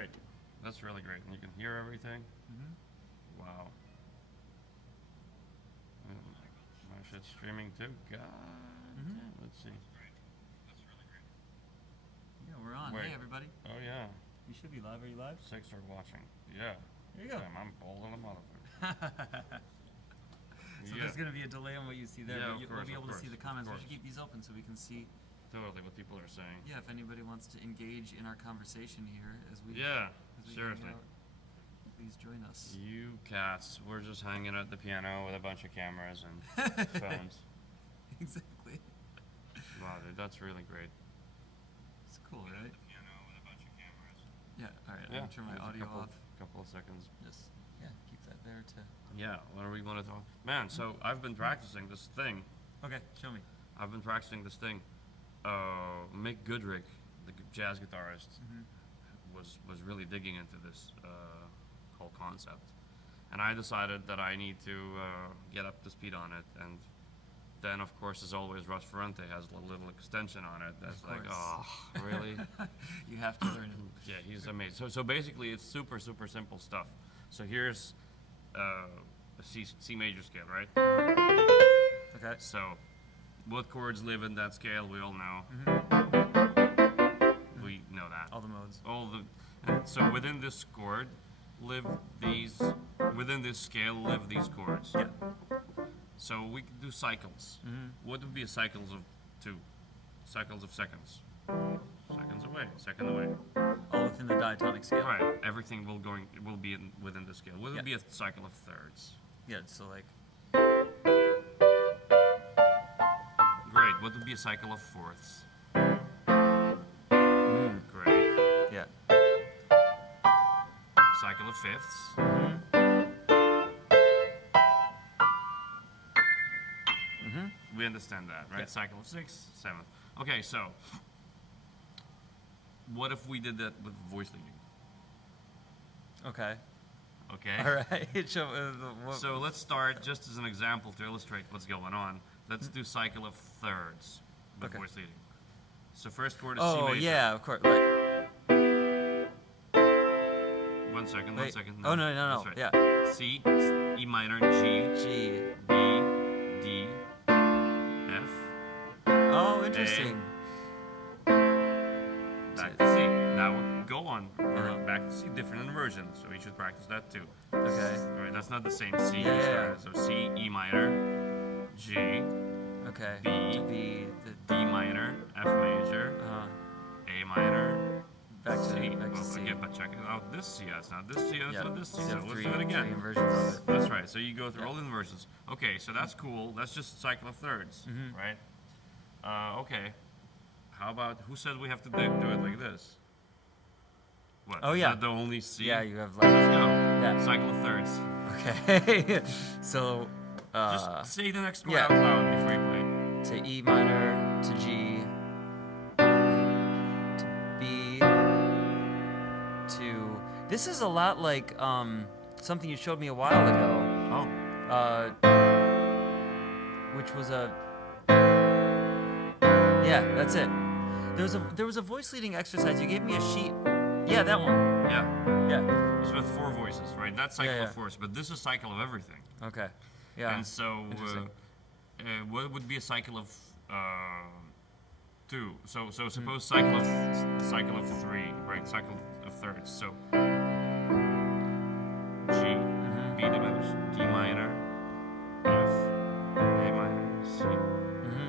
great. That's really great. And you can hear everything. Wow. My shit's streaming too. God damn. Let's see. Yeah, we're on. Wait. Hey, everybody. Oh, yeah. You should be live. Are you live? 6 are watching. Yeah. There you go. Damn, I'm bold on a motherfucker. So there's going to be a delay on what you see there, Yeah, but we'll be able to see the comments. We course. should keep these open so we can see. Totally what people are saying. Yeah, if anybody wants to engage in our conversation here as we. Yeah, as we seriously. hang out, please join us. You cats, we're just hanging at the piano with a bunch of cameras and phones. Exactly. Wow, dude, that's really great. It's cool, right? Yeah. All right. Yeah, Let me turn my just a audio off. couple of seconds. Just keep that there to. Yeah, what are we going to talk? Man, so I've been practicing this thing. Okay, show me. I've been practicing this thing. Mick Goodrick, the jazz guitarist, was really digging into this whole concept, and I decided that I need to get up to speed on it. And then, of course, as always, Russ Ferrante has a little extension on it. That's like, oh, really? You have to learn it. Yeah, he's amazing. So basically, it's super simple stuff. So here's a C major scale, right? Okay. So, what chords live in that scale? We all know. We know that. All the modes. And so within this chord, within this scale, live these chords. Yeah. So we can do cycles. What would be a cycles of 2? Cycles of seconds. Seconds away, second away. All within the diatonic scale. Right. Everything will be within the scale. What would be a cycle of thirds? Yeah. So like. Great. What would be a cycle of fourths? Great. Yeah. Cycle of fifths. We understand that, right? Yeah. Cycle of sixth, seventh. Okay, so what if we did that with voice leading? Okay. Okay. All right. So let's start just as an example to illustrate what's going on. Let's do cycle of thirds with voice leading. So first chord is C major. Oh yeah, of course. Right. One second. Wait. No. Oh no. That's right. Yeah. C, E minor, G, G. B, D, F. Oh, interesting. Back to C. Now go on back to C, different inversions. So we should practice that too. Okay. All right, that's not the same C. Yeah. So C, E minor, G, Okay. B, To be D minor, F major, A minor, back to C. back to C. Again, but check it out. This C, it's not this C, it's Yeah. not this C. So So let's three do it again. inversions of it. That's right. So you go through all the inversions. Okay, so that's cool. That's just cycle of thirds, right? Okay. How about, who said we have to do it like this? What? Oh, is yeah. that the only C? Yeah, you have Let's like. go. Yeah. Cycle of thirds. Okay. So. Just say the next word yeah. out loud before you play. To E minor, to G, to B, to. This is a lot like something you showed me a while ago. Oh. Which was a. Yeah, that's it. There was a voice leading exercise. You gave me a sheet. Yeah, that one. Yeah. Yeah. It's with 4 voices, right? That's cycle Yeah, of fourths, but this is cycle of everything. Okay. Yeah. And so, Interesting. what would be a cycle of 2? So suppose cycle of 3, right? Cycle of thirds. So G, B diminished, D minor, F, A minor, C,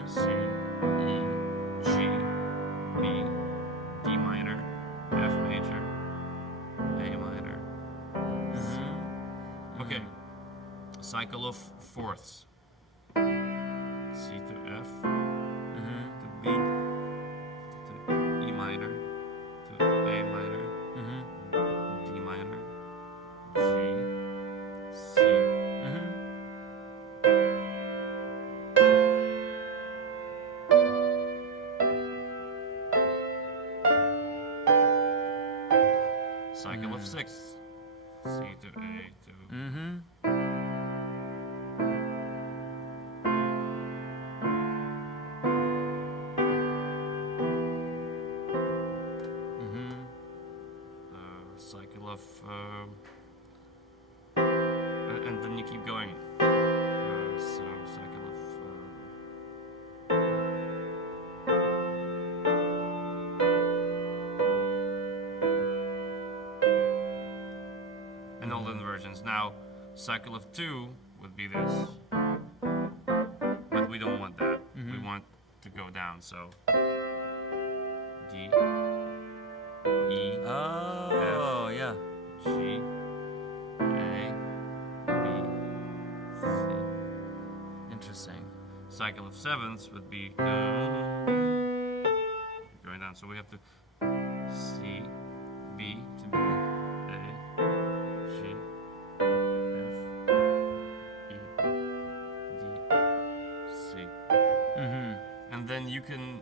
C, E, G, B, D minor, F major, A minor, C. Okay. Cycle of fourths. C to F, to B, to E minor, to A minor, D minor, G, C. Cycle of sixths. C to A to of, and then you keep going. So cycle of. And all the inversions. Now, cycle of 2 would be this. But we don't want that. We want to go down. So D, E, Oh, yeah. G, A, B, C. Interesting. Cycle of 7ths would be going down. So we have to C, B, To be. A, G, F, E, D, C. And then you can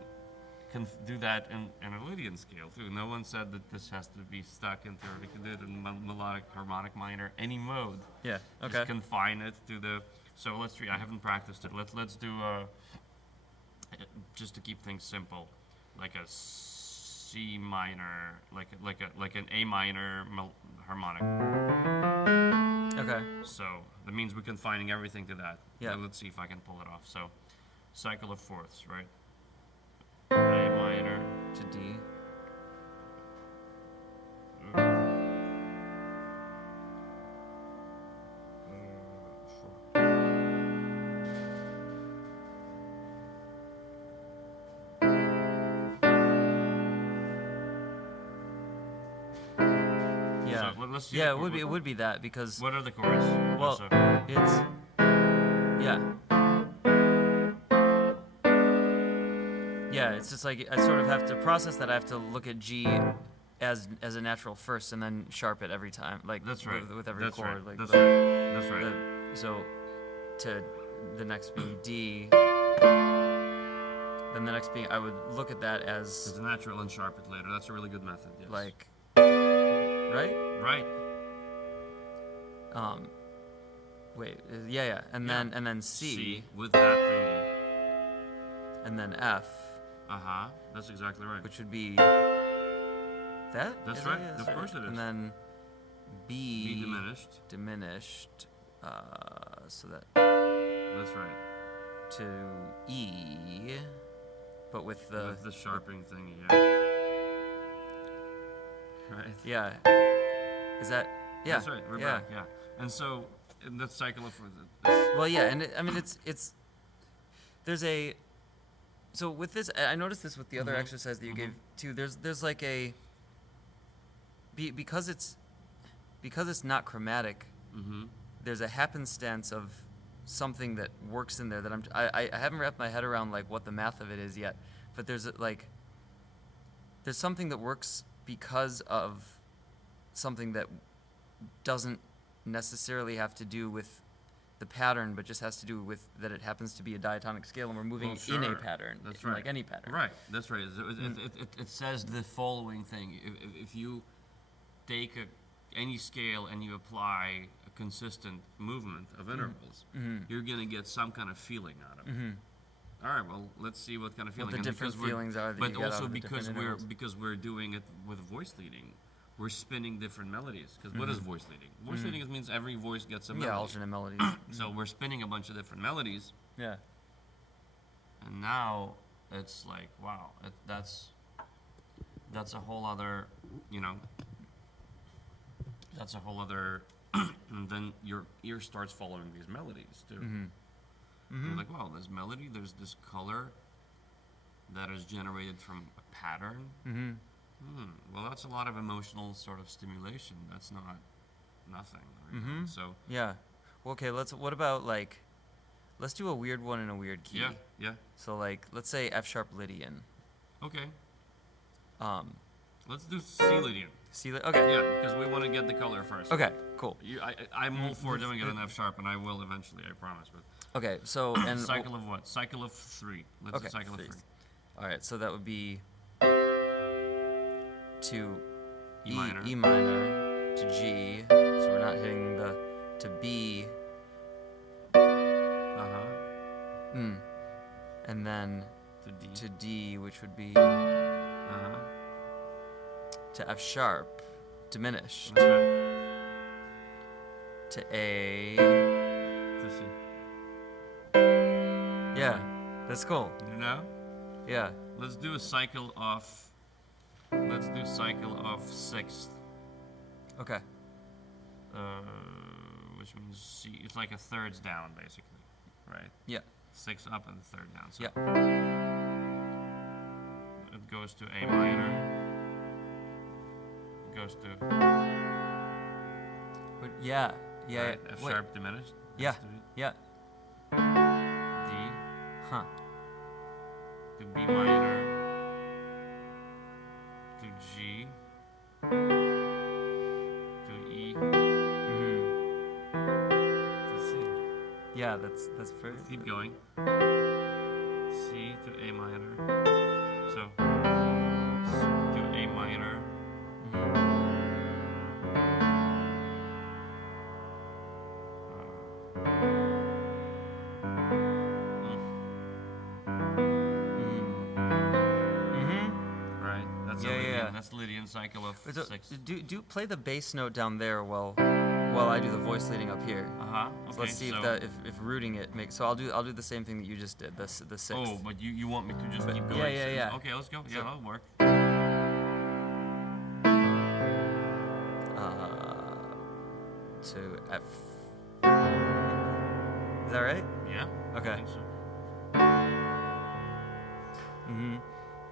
do that in a Lydian scale too. No one said that this has to be stuck into, we can do it in melodic, harmonic minor, any mode. Yeah. Okay. Just confine it to the. So let's see. I haven't practiced it. Let's do just to keep things simple, like a C minor, like an A minor harmonic. Okay. So that means we're confining everything to that. Yeah. So let's see if I can pull it off. So cycle of 4ths, right? A minor. To D. Yeah. So let's see Yeah, the it would chord. be. It would be that because. What are the chords? Well, Also, it's. Yeah. Yeah, it's just like I sort of have to process that. I have to look at G as a natural first, and then sharp it every time, like that's right. with every That's chord. right. Like That's the- right. That's right. So, to the next being D, then the next being I would look at that It's as a natural and sharp it later. That's a really good method. Yes. like, right? Right. Wait, yeah, and Yeah. then C, with that thingy. and then F, That's exactly right. which would be that. That's Is right. It? Of course it is. And then B, B diminished. diminished, so that That's right. to E, but with the sharpening thingy. Yeah. Right. yeah. Is that yeah? That's right. We're yeah. back. Yeah. And so in that cycle of Well, yeah, and I mean it's there's a so with this I noticed this with the other exercise that you gave too. There's like a because it's not chromatic. There's a happenstance of something that works in there that I haven't wrapped my head around like what the math of it is yet, but there's something that works because of something that doesn't necessarily have to do with the pattern, but just has to do with that it happens to be a diatonic scale and we're moving in a pattern. That's in right. Like any pattern. Right. That's right. It says the following thing. If you take any scale and you apply a consistent movement of intervals, you're going to get some kind of feeling out of it. All right, well, let's see what kind of feeling. What the different feelings are that but you get out also of the different intervals. because we're doing it with voice leading, we're spinning different melodies. Because what is voice leading? Voice leading means every voice gets a melody. Yeah, alternate melodies. So we're spinning a bunch of different melodies, Yeah. and now it's like, wow, that's a whole other, that's a whole other, and then your ear starts following these melodies too. You're like, wow, this melody, there's this color that is generated from a pattern. Well, that's a lot of emotional sort of stimulation. That's not nothing. Right? So Yeah. Well, okay, let's do a weird one in a weird key. yeah. So like let's say F sharp Lydian. Okay. Um Let's do C Lydian. Okay. Yeah, because we want to get the color first. Okay, cool. I'm all for doing it in F sharp, and I will eventually, I promise. But Okay, so and cycle of what? Cycle of 3. Let's okay, do cycle of 3. All right, so that would be to E minor. E minor to G. So we're not hitting the to B. And then To D. to D, which would be Uh-huh. to F sharp. diminished That's right. to A. To C. Yeah, that's cool. You know? Yeah. Let's do a cycle of sixth. Okay. Which means C. It's like a thirds down, basically, right? Yeah. 6 up and the third down. So Yeah. it goes to A minor. It goes to But yeah. Yeah. right, F Wait. sharp diminished. Yeah. Has to be Yeah. D Huh. to B minor to G to E Mhm. to C. Yeah, that's very. Keep going. C to A minor. So to A minor. Right. That's Yeah, a Lydian. yeah. That's the Lydian cycle of So 6. do play the bass note down there while I do the voice leading up here. Okay. So let's see if rooting it makes. So I'll do the same thing that you just did. The sixth. Oh, but you want me to just But keep yeah, going? yeah, yeah. Okay, let's go. Yeah, So- that'll work. To F. Is that right? Yeah. I Okay. think so.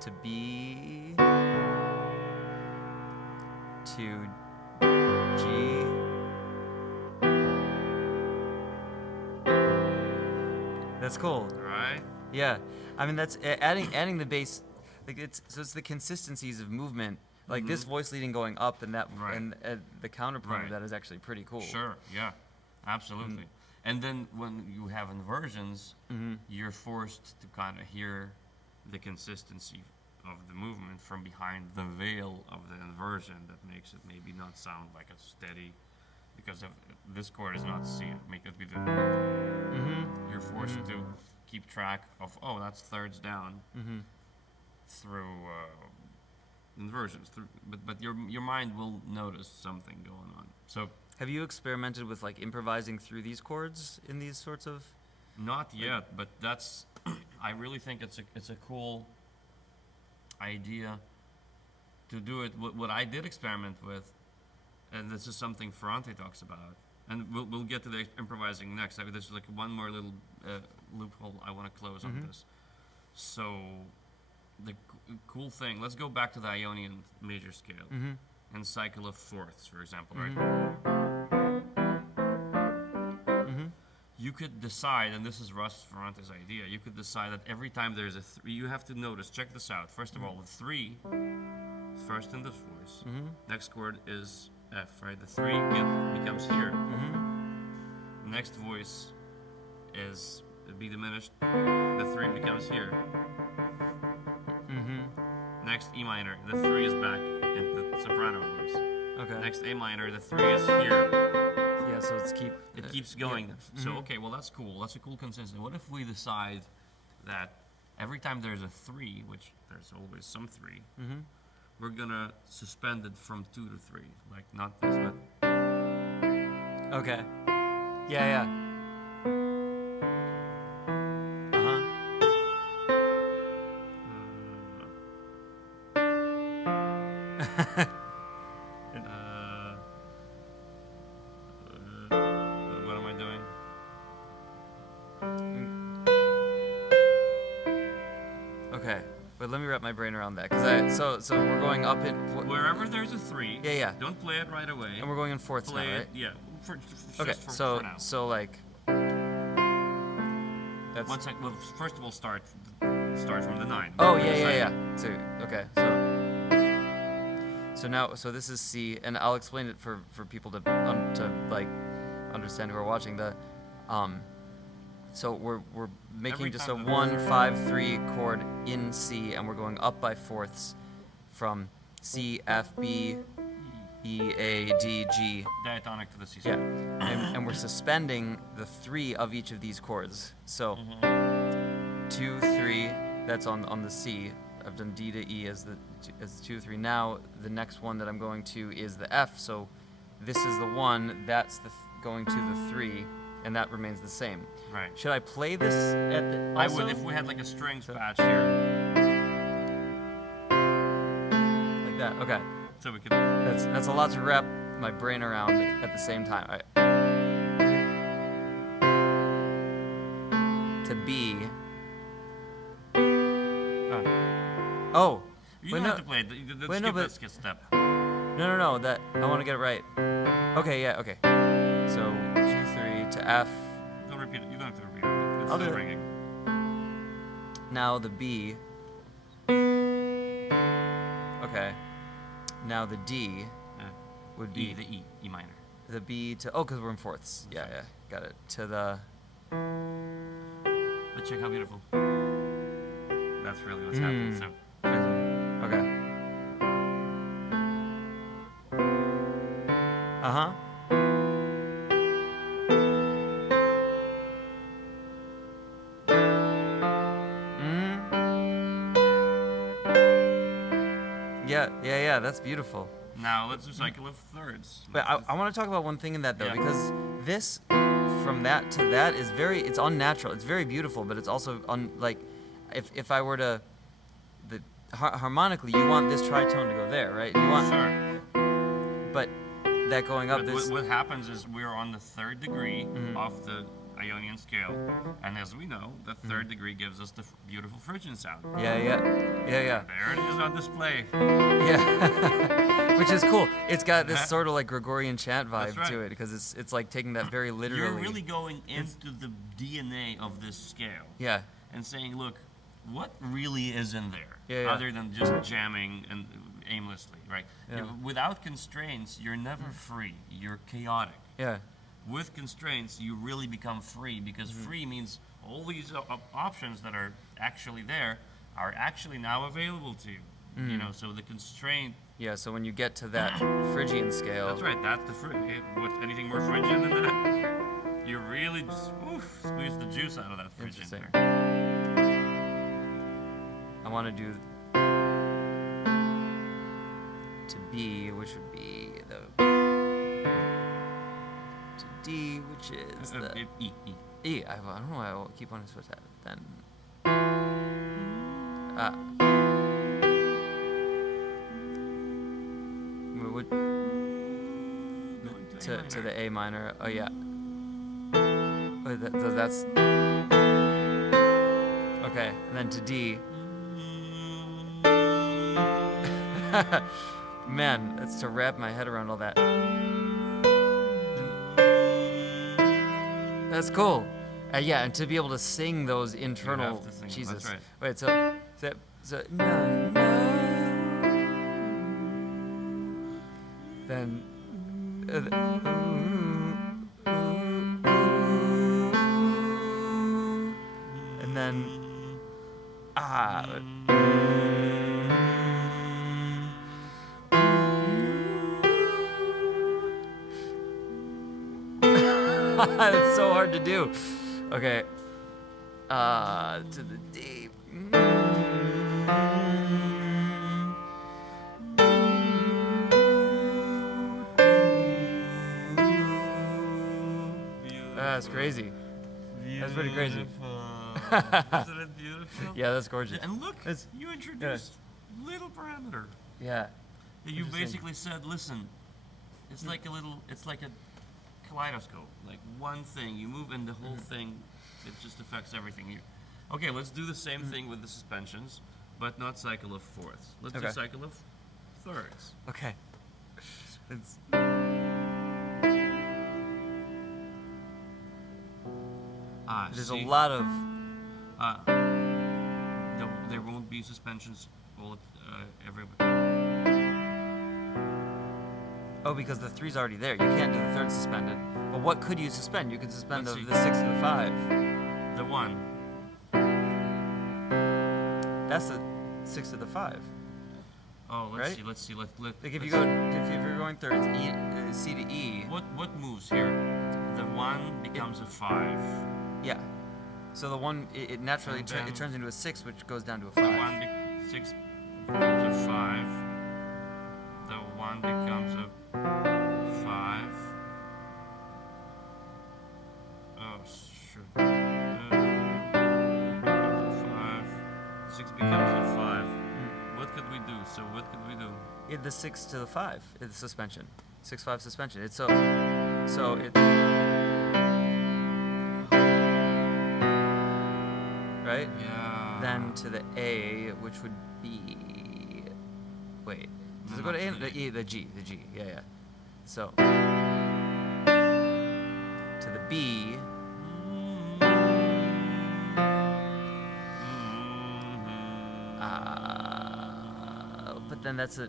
To B. To G. That's cool. Right. Yeah, I mean that's adding the bass, like it's the consistencies of movement, like this voice leading going up and that Right. and the counterpoint Right. of that is actually pretty cool. Sure. Yeah. Absolutely. And then when you have inversions, you're forced to kind of hear the consistency of the movement from behind the veil of the inversion that makes it maybe not sound like a steady, because of this chord is not C. Make it be the. You're forced to keep track of, oh, that's thirds down through inversions. But your mind will notice something going on. So Have you experimented with like improvising through these chords in these sorts of? not yet, but that's. I really think it's a cool idea to do it. What I did experiment with, and this is something Ferrante talks about, and we'll get to the improvising next. I mean, there's like one more little loophole I want to close on this. So the cool thing. Let's go back to the Ionian major scale and cycle of fourths, for example, right? You could decide, and this is Russ Ferrante's idea, you could decide that every time there's a 3, you have to notice, check this out. First of all, the 3 is first in this voice. Next chord is F, right? The 3 becomes here. Next voice is B diminished. The 3 becomes here. Next E minor, the 3 is back in the soprano voice. Okay. Next A minor, the 3 is here. Yeah, so It keeps going. Yeah. So okay, well that's cool. That's a cool consistency. What if we decide that every time there's a 3, which there's always some 3, we're gonna suspend it from 2 to 3, like not this, but Okay. Yeah. what am I doing? Okay. But let me wrap my brain around that, cause so we're going up in. Wherever there's a 3, Yeah. don't play it right away. And we're going in fourths play now, right? it, yeah. Okay. Just for now. So like. That's. One sec. Well, first of all, start from the 9. Oh The second. yeah. So okay. So this is C, and I'll explain it for people to like understand who are watching the. So we're making Every just a time that 1 5 3 chord in C, and we're going up by fourths from C F B E A D G. Diatonic to the C. Yeah, and we're suspending the 3 of each of these chords. So 2 3, that's on the C. I've done D to E as the 2 3. Now the next one that I'm going to is the F. So this is the 1. That's the going to the 3, and that remains the same. Right. Should I play this at the? I Also? would if we had like a strings patch here, Like that. Okay. so we could. That's a lot to wrap my brain around at the same time. All right. To B. Oh. You wait, don't no, have to play it. wait, no, Skip but- that skip step. No. That I want to get it right. Okay. Yeah. Okay. So 2 3 to F. Don't repeat it. You don't have to repeat it. It's I'll do still it. ringing. Now the B. Okay. Now the D would be The E minor. the B to because we're in fourths. Yeah. Got it. To the. But check how beautiful. That's really what's happening. So Okay. Uh-huh. Yeah, that's beautiful. now let's do cycle of thirds. But I want to talk about one thing in that, though, Yeah. because this, from that to that, is it's unnatural. It's very beautiful, but it's also, if I were to, harmonically, you want this tritone to go there, right? You want, Sure. but that going up, But this, what happens is we're on the third degree Mm-hmm. of the Ionian scale, and as we know, the third degree gives us the beautiful Phrygian sound. yeah. There it is on display. Yeah, which is cool. It's got this Uh-huh. sort of like Gregorian chant That's vibe right. to it because it's like taking that very literally. You're really going into the DNA of this scale Yeah, and saying, look, what really is in there, Yeah. other than just jamming and aimlessly, right? Yeah. Without constraints, you're never free. You're chaotic. yeah, With constraints, you really become free because free means all these options that are actually there are actually now available to you. You know, so the constraint. yeah. So when you get to that Phrygian scale, That's right. That's the with anything more Phrygian than that, you really just squeeze the juice out of that Phrygian. Interesting. There. I want to do to B, which would be the to D, which is the E. E. I don't know why I keep wanting to switch that. Then we would to the A minor. Oh yeah. Oh, that's okay. And then to D. Man, that's to wrap my head around all that. That's cool. Yeah, and to be able to sing those internal. to sing them, Jesus. that's right. Wait, so no, no. Then. And then. It's so hard to do. Okay. To the D. That's crazy. That's pretty crazy. Isn't it beautiful? Yeah, that's gorgeous. And look, It's- you introduced little parameter. Yeah. You Interesting. basically said, listen, it's like a kaleidoscope. Like one thing, you move and the whole thing, it just affects everything. Okay, let's do the same thing with the suspensions, but not cycle of fourths. Let's do Okay. cycle of thirds. Okay. It's, there's See? a lot of. There won't be suspensions every. Oh, because the 3's already there. You can't do the third suspended. But what could you suspend? You could suspend Let's the see. 6 and the 5. The one. That's the 6 to the 5. Oh, Right? Let's see. Let Like if let's you go, if you're going thirds, C to E. What moves here? The one becomes a 5. Yeah. So the 1, it naturally And then- it turns into a 6, which goes down to a The 5. one 6 becomes a 5. The 1 becomes a 5. Oh, shoot. Becomes a 5. 6 becomes a 5. What could we do? So what could we do? Yeah, the 6 to the 5 is suspension. 6-5 suspension. It's so it. Right? Yeah. Then to the A, which would be. Wait. Does it go to A? The E, the G. Yeah, yeah. So. To the B. But then that's a.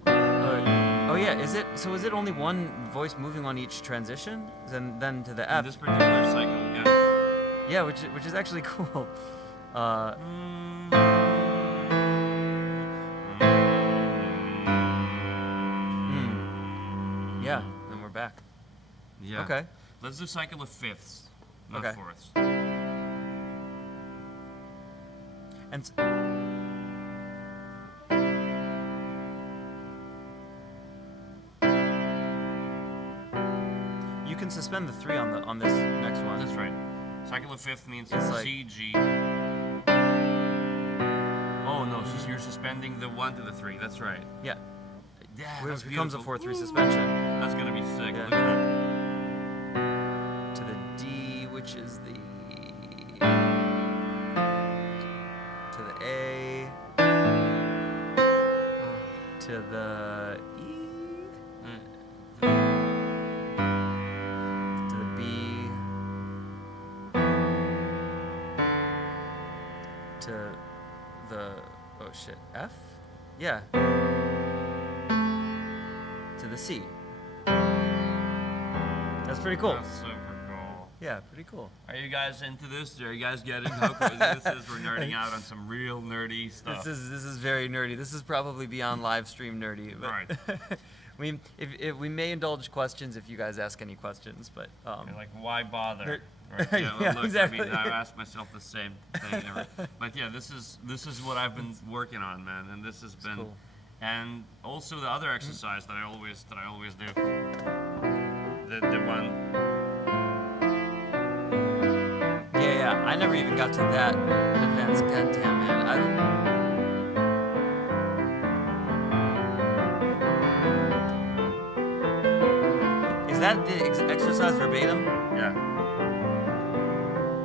Oh yeah, is it? So is it only one voice moving on each transition? Then to the In F. this particular cycle, yes. Yeah, which is actually cool. Yeah, then we're back. Yeah. Okay. Let's do cycle of fifths, not Okay. fourths. And you can suspend the 3 on this next one. That's right. Cycle of fifth means It's like- C, G. Oh no, you're suspending the 1 to the 3. That's right. Yeah. Yeah, Which that's becomes a beautiful. 4-3 suspension. That's gonna be sick. Yeah. Look at that. To the D, which is the. To the A. To the E. To the B. To the. Oh shit. F? Yeah. To the C. That's pretty cool. That's super cool. Yeah, pretty cool. Are you guys into this? Are you guys getting how crazy this is? We're nerding out on some real nerdy stuff. This is very nerdy. This is probably beyond live stream nerdy. But Right. if we may indulge questions if you guys ask any questions, but You're like, why bother? There- Right? Yeah, Yeah, look, exactly. I mean, I asked myself the same thing. But yeah, this is what I've been working on, man, and this has been, cool. and also the other exercise that I always do, the one. yeah, I never even got to that advanced. Goddamn, man. Is that the exercise verbatim? Yeah.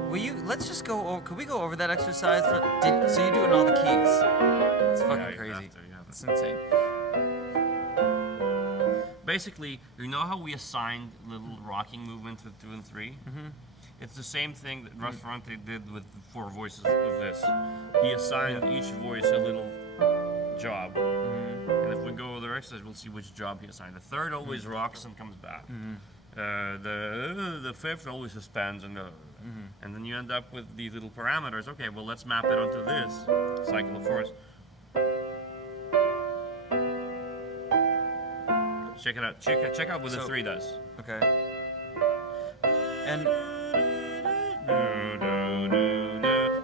Will you? Let's just go. Could we go over that exercise? So you do it in all the keys? It's fucking Yeah, you crazy. have to, you have to. It's insane. Basically, you know how we assigned little rocking movement to 2 and 3? Mm-hmm. It's the same thing that Ruslan did with the 4 voices of this. He assigned each voice a little job. And if we go over the exercise, we'll see which job he assigned. The third always rocks and comes back. The fifth always suspends and goes. And then you end up with these little parameters. Okay, well, let's map it onto this cycle of fourths. Check it out. Check out what the So- 3 does. Okay. And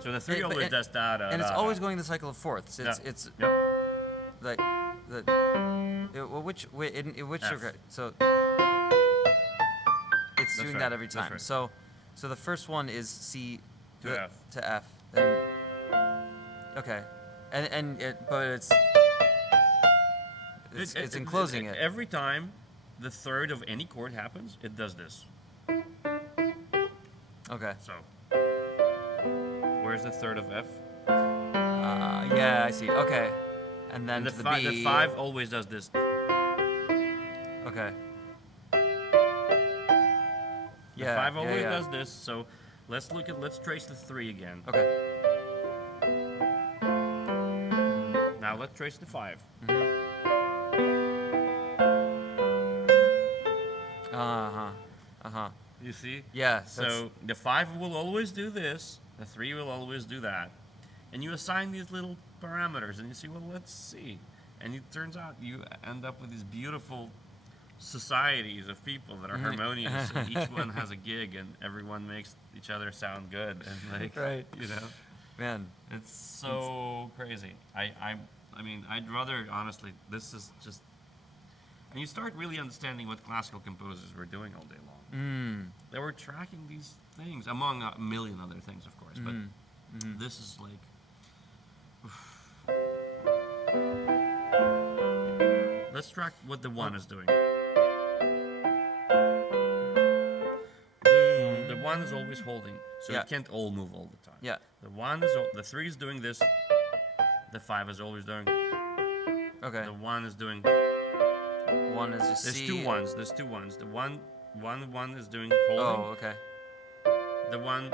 So the 3 But always it- does that. and it's always going the cycle of fourths. It's Yep. like the well, which in which F. okay, so it's doing right, that every that's time. right. So the first one is C To F. to F. Then okay, and but it's enclosing it. Every time the third of any chord happens, it does this. Okay. So where's the third of F? Yeah, I see. Okay, and then And to the the B. 5 always does this. Okay. The Yeah. 5 yeah, always yeah. does this. So let's trace the 3 again. Okay. Now let's trace the 5. You see? Yeah. So the 5 will always do this, the 3 will always do that. And you assign these little parameters and you see, well, let's see. And it turns out you end up with these beautiful societies of people that are harmonious and each one has a gig and everyone makes each other sound good and like Right. you know. Man. It's so crazy. I I mean, I'd rather, honestly, this is just... And you start really understanding what classical composers were doing all day long. They were tracking these things, among a million other things, of course. But this is like... Let's track what the one is doing. The one is always holding, so Yeah. it can't all move all the time. Yeah. The three is doing this. The five is always doing. Okay. The one is doing. One is just There's C. two ones. There's two ones. The one is doing holding. Oh, okay. The one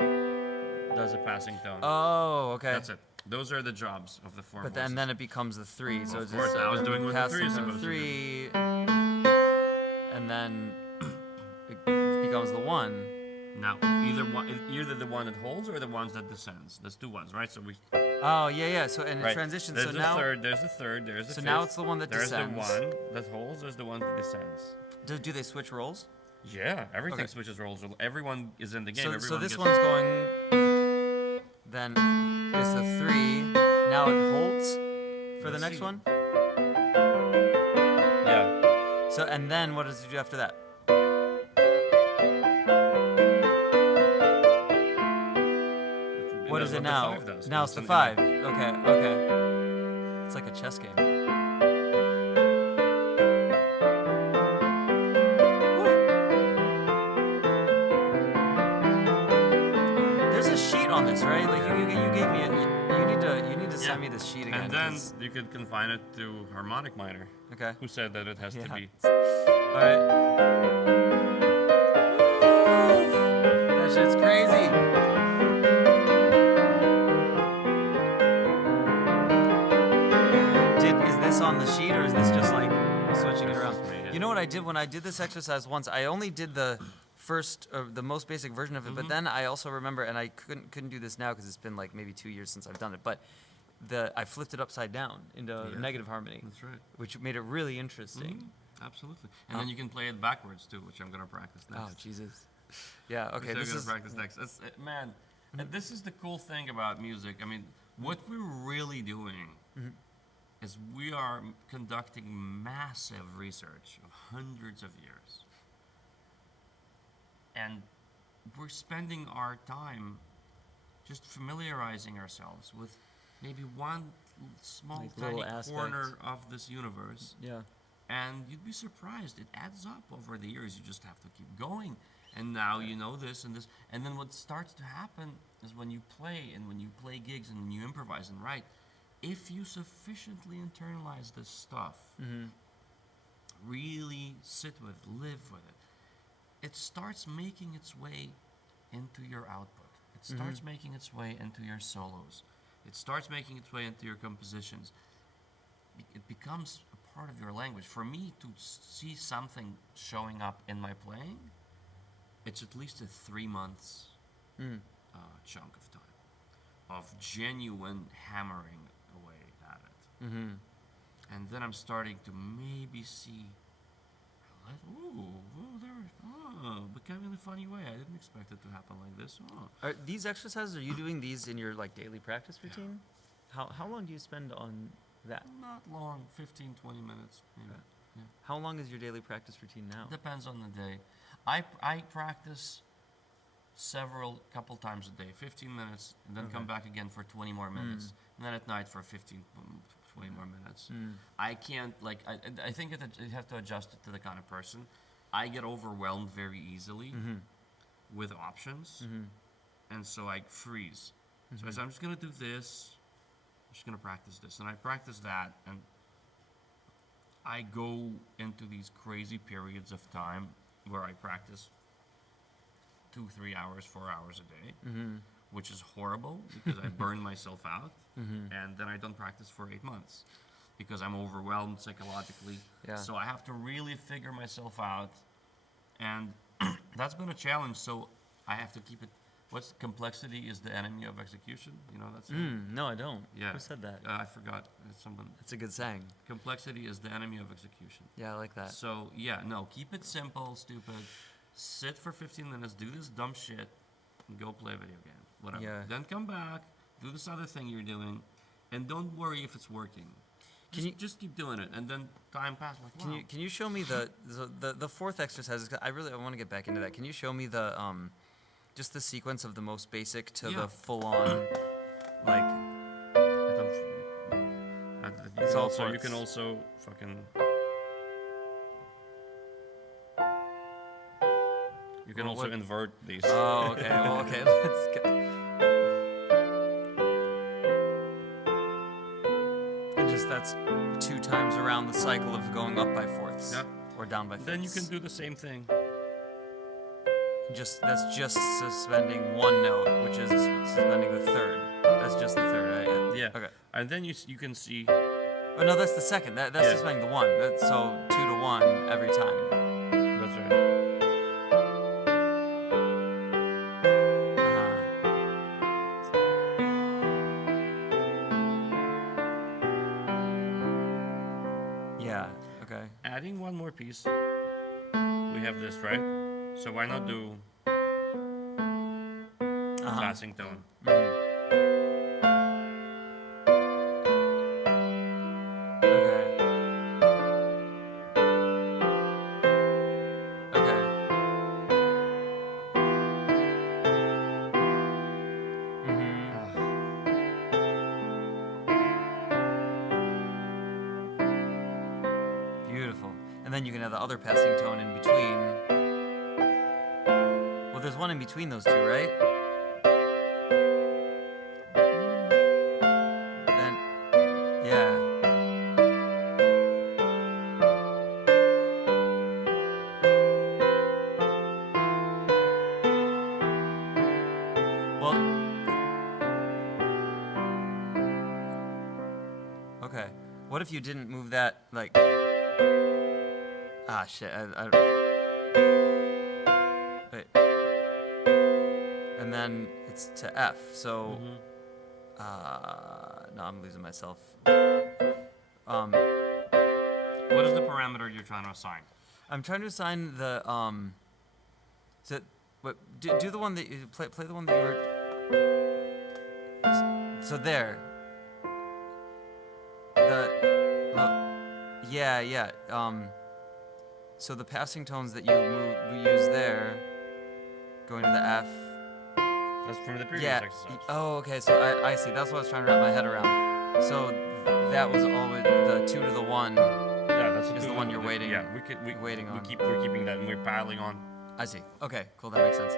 does a passing tone. Oh, okay. That's it. Those are the jobs of the four But voices. then it becomes the three. So Of it's course, just I was doing what the passing three is the supposed to do. three, and then it becomes the one. Now, either the one that holds or the ones that descends. There's two ones, right? So we. Oh, yeah. So and it Right. transitions. There's So the now, third. There's the third. There's the so fifth. now it's the one that There's descends. the one that holds. There's the one that descends. Do they switch roles? Yeah, everything Okay. switches roles. Everyone is in the game. So Everyone this gets one's going. Then it's the three. Now it holds for the Let's next see. one. Yeah. So and then what does it do after that? What is it the now? five does. Now it's the an five. innate- Okay. It's like a chess game. There's a sheet on this, right? Like you gave me you need to send me this sheet again. And then 'cause- you could confine it to harmonic minor. okay. Who said that it has to Yeah. be? All right. That shit's crazy. Is this on the sheet or is this just like switching it This around? is me, yeah. You know what I did when I did this exercise once? I only did the first, the most basic version of it, but then I also remember, and I couldn't do this now because it's been like maybe 2 years since I've done it, but I flipped it upside down into Yeah. negative harmony, That's right. which made it really interesting. Absolutely. And then you can play it backwards too, which I'm gonna practice next. Oh, Jesus. Yeah, okay, Which this I'm gonna is... practice next. Man, and this is the cool thing about music. I mean, what we're really doing is we are conducting massive research of hundreds of years. And we're spending our time just familiarizing ourselves with maybe one small Like tiny little aspect. corner of this universe. Yeah. And you'd be surprised. It adds up over the years. You just have to keep going. And now you know this and this. And then what starts to happen is when you play and when you play gigs and when you improvise and write, if you sufficiently internalize this stuff, really sit with, live with it, it starts making its way into your output. It starts making its way into your solos. It starts making its way into your compositions. It becomes a part of your language. For me to see something showing up in my playing, it's at least a 3 months chunk of time of genuine hammering away at it. And then I'm starting to maybe see, becoming in a funny way. I didn't expect it to happen like this. Are these exercises, are you doing these in your like daily practice routine? How long do you spend on that? Not long, 15, 20 minutes, maybe. Yeah. How long is your daily practice routine now? Depends on the day. I practice couple times a day, 15 minutes, and then come back again for 20 more minutes, and then at night for 15, 20 more minutes. I can't, like, I think you have to adjust it to the kind of person. I get overwhelmed very easily with options, and so I freeze. So I say, I'm just going to do this, I'm just going to practice this, and I practice that, and I go into these crazy periods of time where I practice 2, 3 hours, 4 hours a day, which is horrible because I burn myself out, and then I don't practice for 8 months because I'm overwhelmed psychologically. Yeah. So I have to really figure myself out, and that's been a challenge. So I have to keep it. What's complexity is the enemy of execution? You know that's. No, I don't. Yeah. Who said that? I forgot. It's something. That's a good saying. Complexity is the enemy of execution. Yeah, I like that. So yeah, no, keep it simple, stupid. Sit for 15 minutes, do this dumb shit, and go play a video game. Whatever. Yeah. Then come back, do this other thing you're doing, and don't worry if it's working. Just keep doing it, and then time passes. Like, wow. Can you show me the fourth exercise? I want to get back into that. Can you show me the just the sequence of the most basic to the full on, like? You can also fucking. You can also invert these. Oh, okay. Well, okay. Let's go. And just that's 2 times around the cycle of going up by fourths. Yep. Or down by fifths. Then you can do the same thing. That's just suspending one note, which is suspending the third. That's just the third, right? Yeah. Okay. And then you can see. Oh no, that's the second. That's suspending the one. So 2 to 1 every time. That's right. Yeah. Okay. Adding one more piece. We have this, right? So why not do passing tone? Okay. Okay. Beautiful. And then you can have the other passing tone in between. Well, there's one in between those two, right? Then, yeah. Well, okay. What if you didn't move that, like... Ah, shit. Wait. And then it's to F, so... No, I'm losing myself. What is the parameter you're trying to assign? I'm trying to assign the, do the one that you... Play the one that you were... So there. Yeah. So the passing tones that we use there, going to the F. That's from the previous exercise. Oh, okay. So I see. That's what I was trying to wrap my head around. So that was always the 2 to the 1. Yeah, that's the one you're waiting. Yeah, we're waiting on. We're keeping that, and we're piling on. I see. Okay, cool. That makes sense.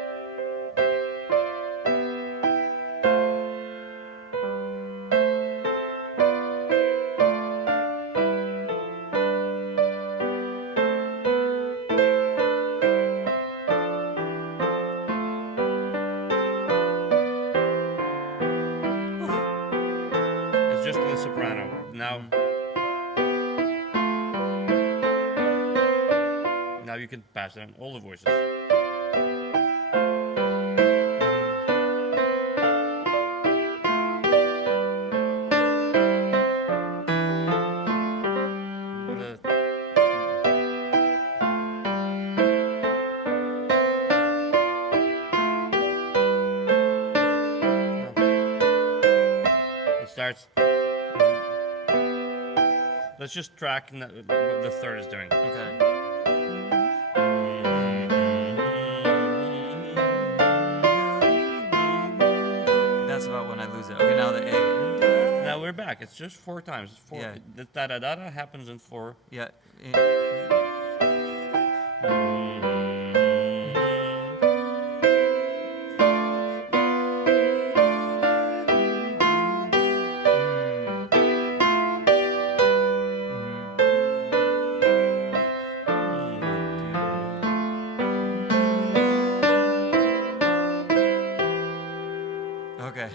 Just the soprano. Now you can pass it on all the voices. It starts. Let's just track what the third is doing. Okay. That's about when I lose it. Okay, now the A. Now we're back. It's just 4 times. It's 4. Yeah. The da-da-da-da happens in 4. Yeah. Okay.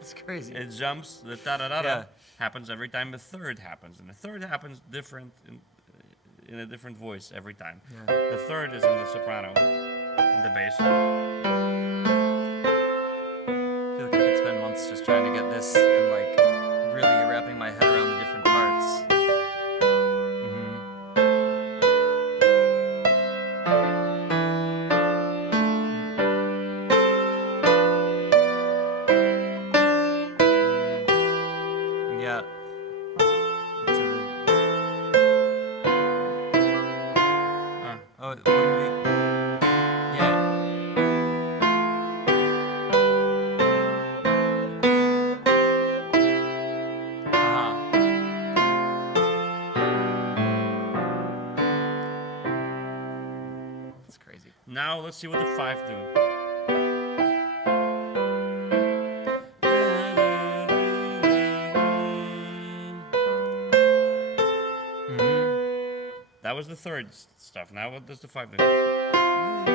It's crazy. It jumps. The da-da-da-da happens every time the third happens. And the third happens different in a different voice every time. Yeah. The third is in the soprano, in the bass. I feel like I could spend months just trying to get this and like really wrapping my head around the different parts. Yeah. Now let's see what the 5 do. That was the third stuff. Now what does the 5 do?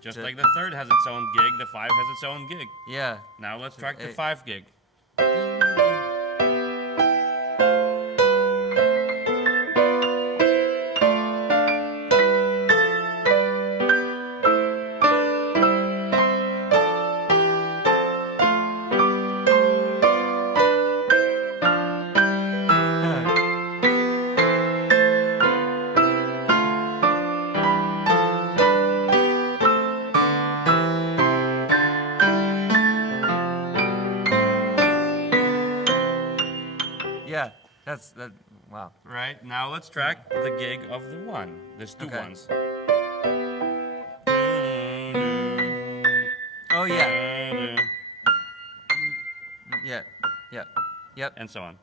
Just like the third has its own gig, the 5 has its own gig. Yeah. Now let's track the 5 gig. Yeah, that. Wow. Right, now let's track the gig of the 1. There's 2 Okay. ones. Oh yeah. Yeah. Yeah. Yep. And so on.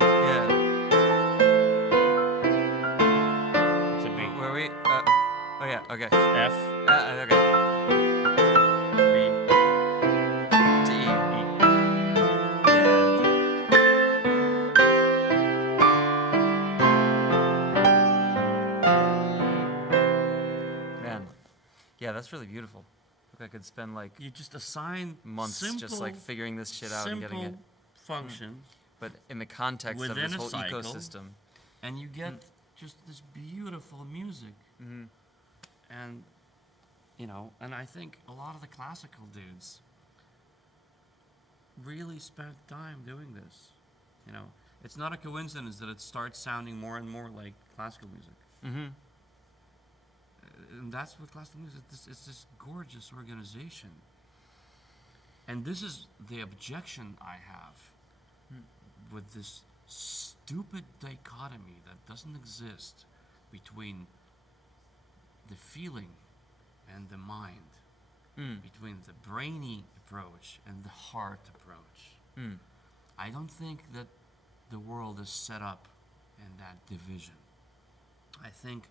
Yeah. It's a B. Were we? Oh yeah. Okay. F, Okay. B, To E. E. Man. Yeah, that's really beautiful. Look, I could spend like You just assign months just like figuring this shit out and getting it. simple functions, But in the context of within this a whole cycle. ecosystem. and you get just this beautiful music. Mm-hmm. And, you know, and I think a lot of the classical dudes really spent time doing this. You know, it's not a coincidence that it starts sounding more and more like classical music. Mm-hmm. And that's what classical music is. It's this gorgeous organization. And this is the objection I have with this stupid dichotomy that doesn't exist between the feeling and the mind, between the brainy approach and the heart approach. I don't think that the world is set up in that division. I think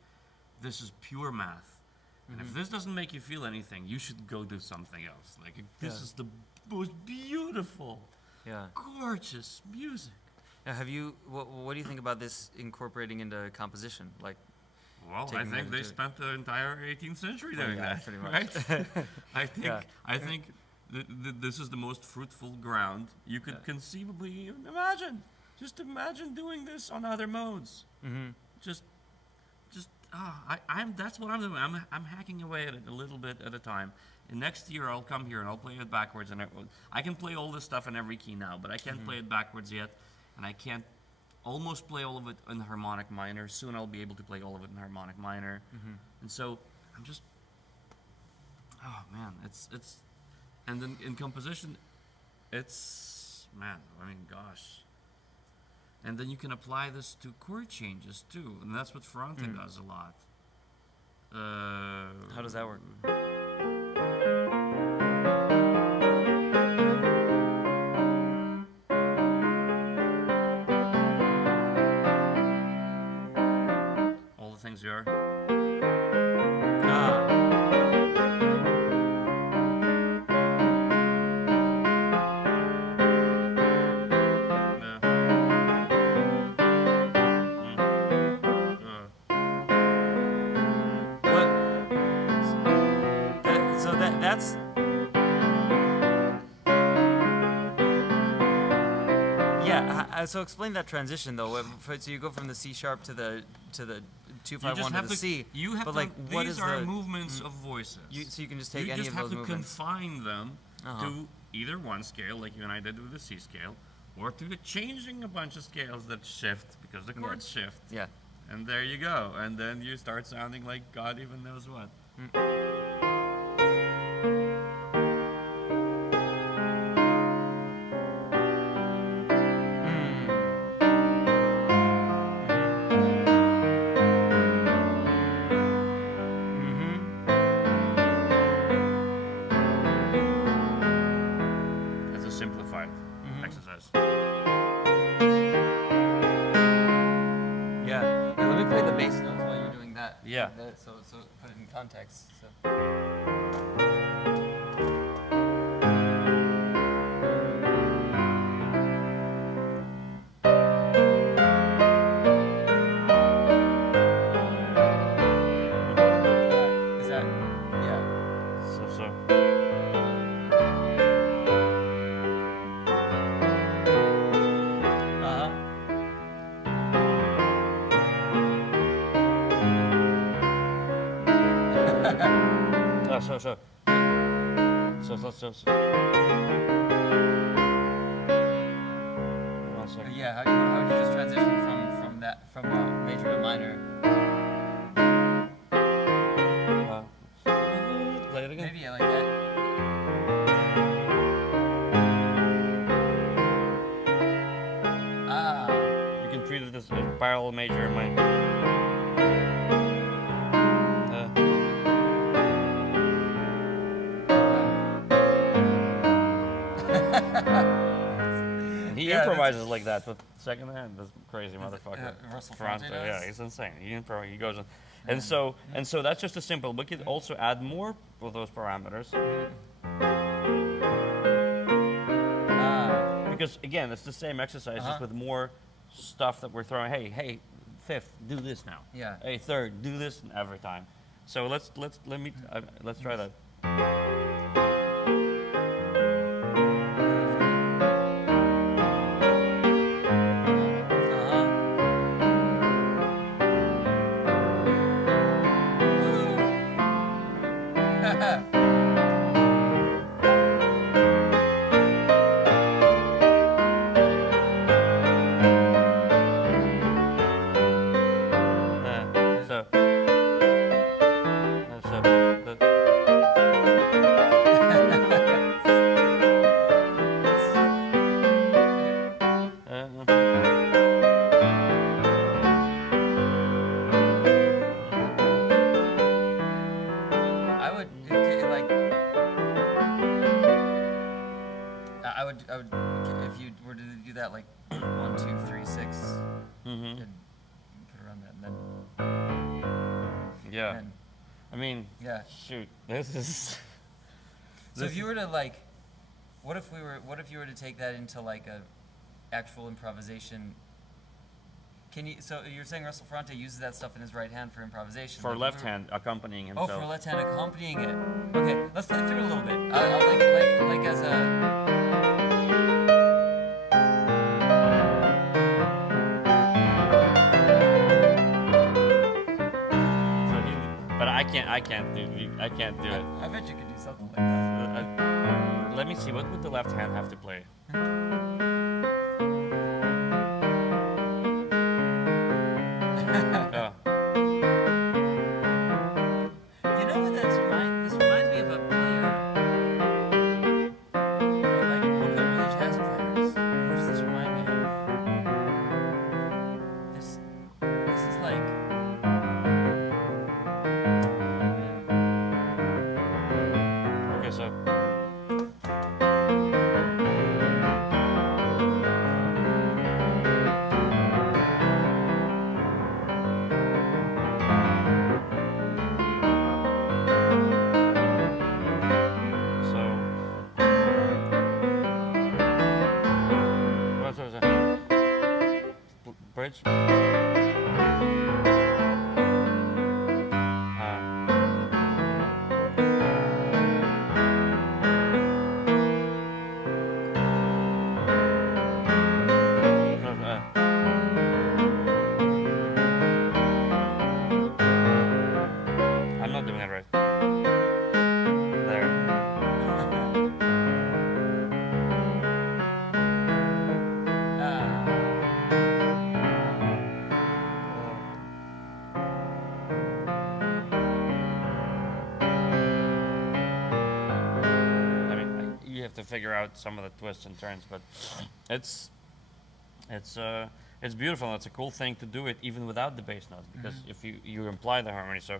this is pure math. And if this doesn't make you feel anything, you should go do something else. Like, this Yeah. is the most beautiful, Yeah. gorgeous music. Now, have you? What do you think about this incorporating into composition? Like, Well, I Taking think them they to- spent the entire 18th century Well, doing yeah, that, pretty much. right? I think Yeah. I think this is the most fruitful ground you could Yeah. conceivably even imagine. Just imagine doing this on other modes. Just that's what I'm doing. I'm hacking away at it a little bit at a time. And next year I'll come here and I'll play it backwards. And I can play all this stuff in every key now, but I can't play it backwards yet, and I can't almost play all of it in harmonic minor. Soon I'll be able to play all of it in harmonic minor. And so I'm just, oh man, it's, and then in composition, it's, man, I mean, gosh. And then you can apply this to chord changes too, and that's what Ferrante does a lot. how does that work? All the things you are. What? That's. Yeah. So explain that transition though. So you go from the C sharp to the 251 to the C. You have but to, like, what these is are the? movements of voices. So you can just take You any just of have those to movements. confine them Uh-huh. to either one scale, like you and I did with the C scale, or to the changing a bunch of scales that shift because the chords shift. Yeah. And there you go. And then you start sounding like God even knows what. It's a simplified exercise. Yeah. Now let me play the bass notes while you're doing that. Yeah. So put it in context. So. Is that? Yeah. So. So. One second. Yeah. How would you just transition from major to minor? Play it again. Maybe I like that. You can treat it as a parallel major and minor. He improvises like that with second hand. This crazy motherfucker. Russell Ferrante, Ferrante does? yeah, he's insane. He goes in, and so that's just a simple. We could also add more of those parameters. Because again, it's the same exercise, just with more stuff that we're throwing. Hey, fifth, do this now. Yeah. Hey, third, do this every time. So let's try that. I would, if you were to do that, like 1, 2, 3, 6, and put around that, and then. Yeah. And, I mean, yeah. Shoot, this is. So if you were to like, what if you were to take that into like a actual improvisation? Can you? So you're saying Russell Ferrante uses that stuff in his right hand for improvisation? For like left hand accompanying Oh, himself. for left hand accompanying it. Okay, let's play through it a little bit. Like as a. But I can't do it. I bet you could do something like that. Let me see. What would the left hand have to play? You know what this reminds me of a player, like one of the early jazz players. Who does this remind me of? This is like. Okay, so. figure out some of the twists and turns, but it's it's beautiful. And it's a cool thing to do it even without the bass notes, because if you imply the harmony, so.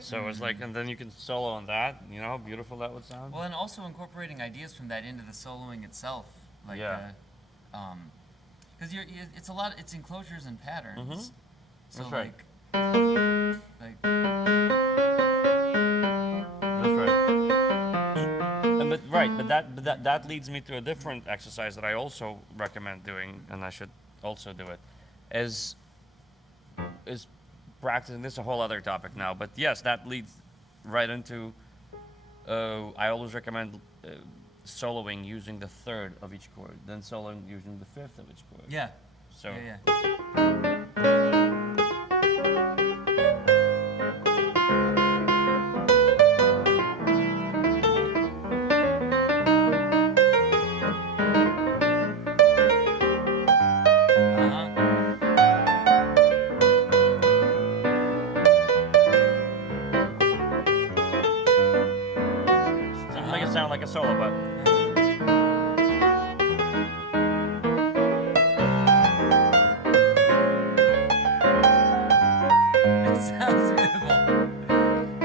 So it's like, and then you can solo on that. You know how beautiful that would sound. Well, and also incorporating ideas from that into the soloing itself, like, Yeah. because it's a lot. It's enclosures and patterns. So That's right. like That's right. And but that leads me to a different exercise that I also recommend doing, and I should also do it, is practicing. This is a whole other topic now, but yes, that leads right into. I always recommend soloing using the third of each chord, then soloing using the fifth of each chord. yeah. So. Yeah. Doesn't make it sound like a solo, but. It sounds beautiful.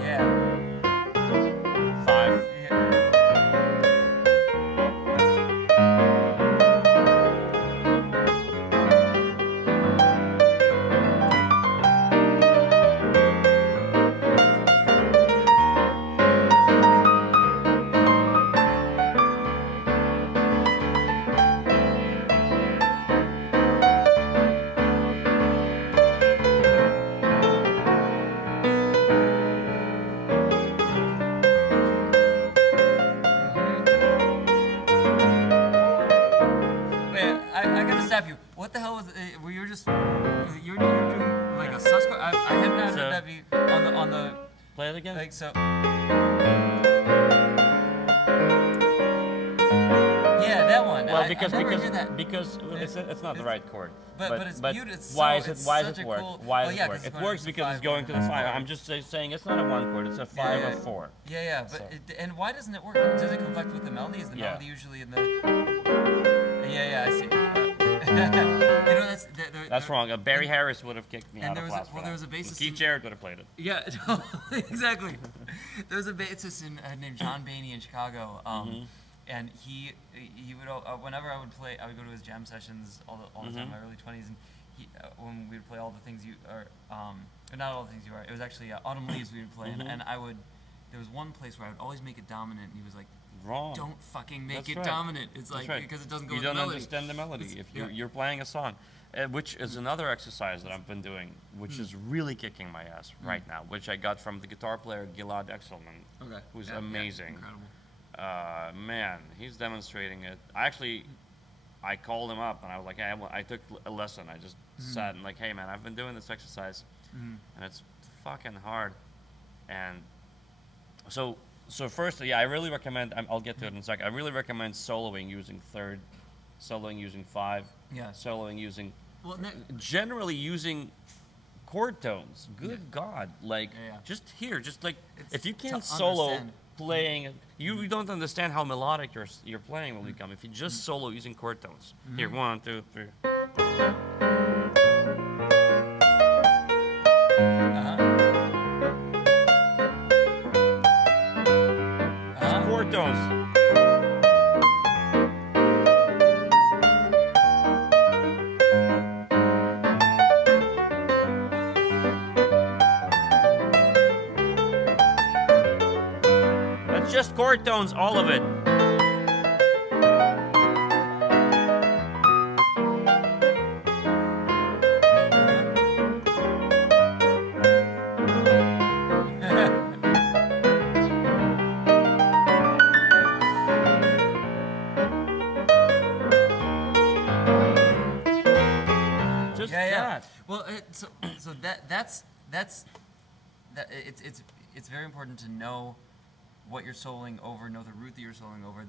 Yeah. 5. Yeah. Wait, I gotta stop you. What the hell was were you just you're doing like a sus chord? I had not So- heard that be on the Play it again. like so. Yeah, that one. Well, I never heard that. because it's not the right chord. But it's beautiful. It's why so- is it's it why such does it a work? cool- Why well, does yeah, it work? 'cause It it's works going because to it's the going to the 5. five. I'm just saying it's not a 1 chord. It's a 5 Yeah, or 4. Yeah, but So. and why doesn't it work? Does it conflict with the melody? Is the Yeah. melody usually in the? Yeah, I see. You know That's wrong. Barry Harris would have kicked me and out there of was a- class. for well, that. there was a bassist Keith in- Jarrett would have played it. Yeah, exactly. There was a bassist named John Bainey in Chicago, and he would whenever I would go to his jam sessions all the time in my early 20s, and when we would play all the things you are, or not all the things you are. It was actually Autumn Leaves we would play, and I would. There was one place where I would always make it dominant, and he was like, Wrong. "Don't fucking make That's it right. dominant." It's That's like right. because it doesn't go You with the don't melody. understand the melody It's- if yeah. you're playing a song, which is another exercise that I've been doing, which is really kicking my ass right now, which I got from the guitar player Gilad Exelman, Okay. who's Yeah, amazing. incredible. Man, he's demonstrating it. I called him up and I was like, hey, I took a lesson. I just sat and like, hey man, I've been doing this exercise and it's fucking hard. And so first, yeah, I really recommend, I'll get to it in a second. I really recommend soloing using third, soloing using 5, Yeah. soloing using, Well, generally using chord tones. Good God. Like, Yeah. just here, just like, It's if you to can't solo understand. playing, you don't understand how melodic your playing will become if you just solo using chord tones. Here, 1, 2, 3. Chord tones. That's just chord tones, all of it. it's very important to know what you're soloing over, know the root that you're soloing over.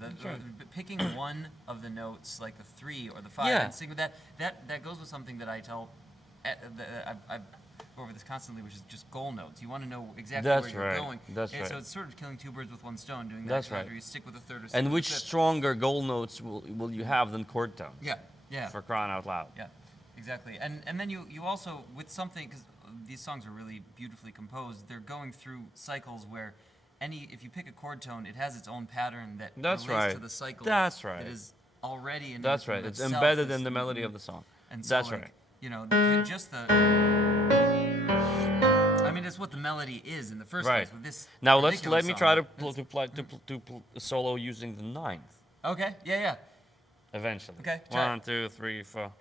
Picking one of the notes, like the 3 or the 5, Yeah. and sing with that goes with something that I tell. I go over this constantly, which is just goal notes. You want to know exactly That's where you're right. going. That's And right. So it's sort of killing 2 birds with 1 stone, doing that. That's right. Or you stick with a 3rd or stick And with which a 5th. stronger goal notes will you have than chord tones? Yeah. For crying out loud. Yeah, exactly. And then you also, with something, because these songs are really beautifully composed, they're going through cycles where if you pick a chord tone, it has its own pattern that That's relates right. to the cycle. That's right. That is already in That's the right. tune It's itself embedded is- in the melody of the song. And so, That's like, right. you know, just the... I mean, it's what the melody is in the first Right. place with this Now particular let me song. try to It's- solo using the 9th Okay, yeah. eventually. Okay, try it. 1, 2, 3, 4.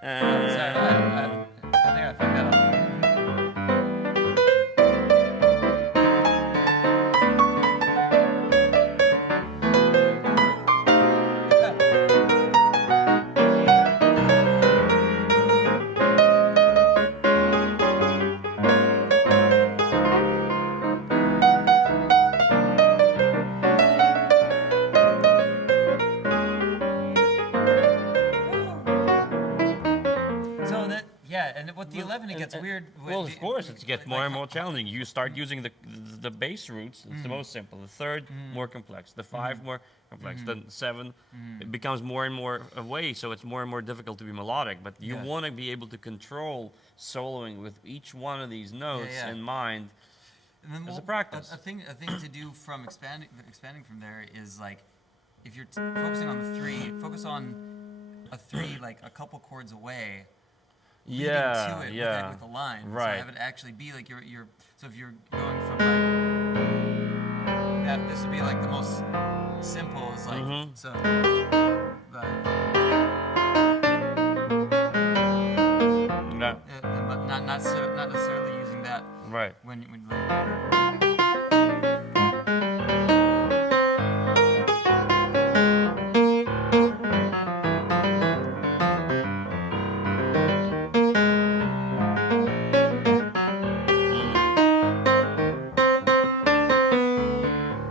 Sorry, I think I fucked that up. So that, yeah, and with the 11 it gets weird. Well, of course, it gets more and more challenging. You start using the bass roots. It's the most simple. The 3rd, more complex. The 5, more complex. Then 7, it becomes more and more away, so it's more and more difficult to be melodic. But you Yeah. want to be able to control soloing with each one of these notes yeah. in mind. And then As a practice. A thing to do from expanding from there is like, if you're focusing on the 3, focus on a 3 like a couple chords away. Leading to it with a line. Right. So have it actually be like you're so if you're going from like that, this would be like the most simple. It's like so. Yeah. But not necessarily using that Right. when like.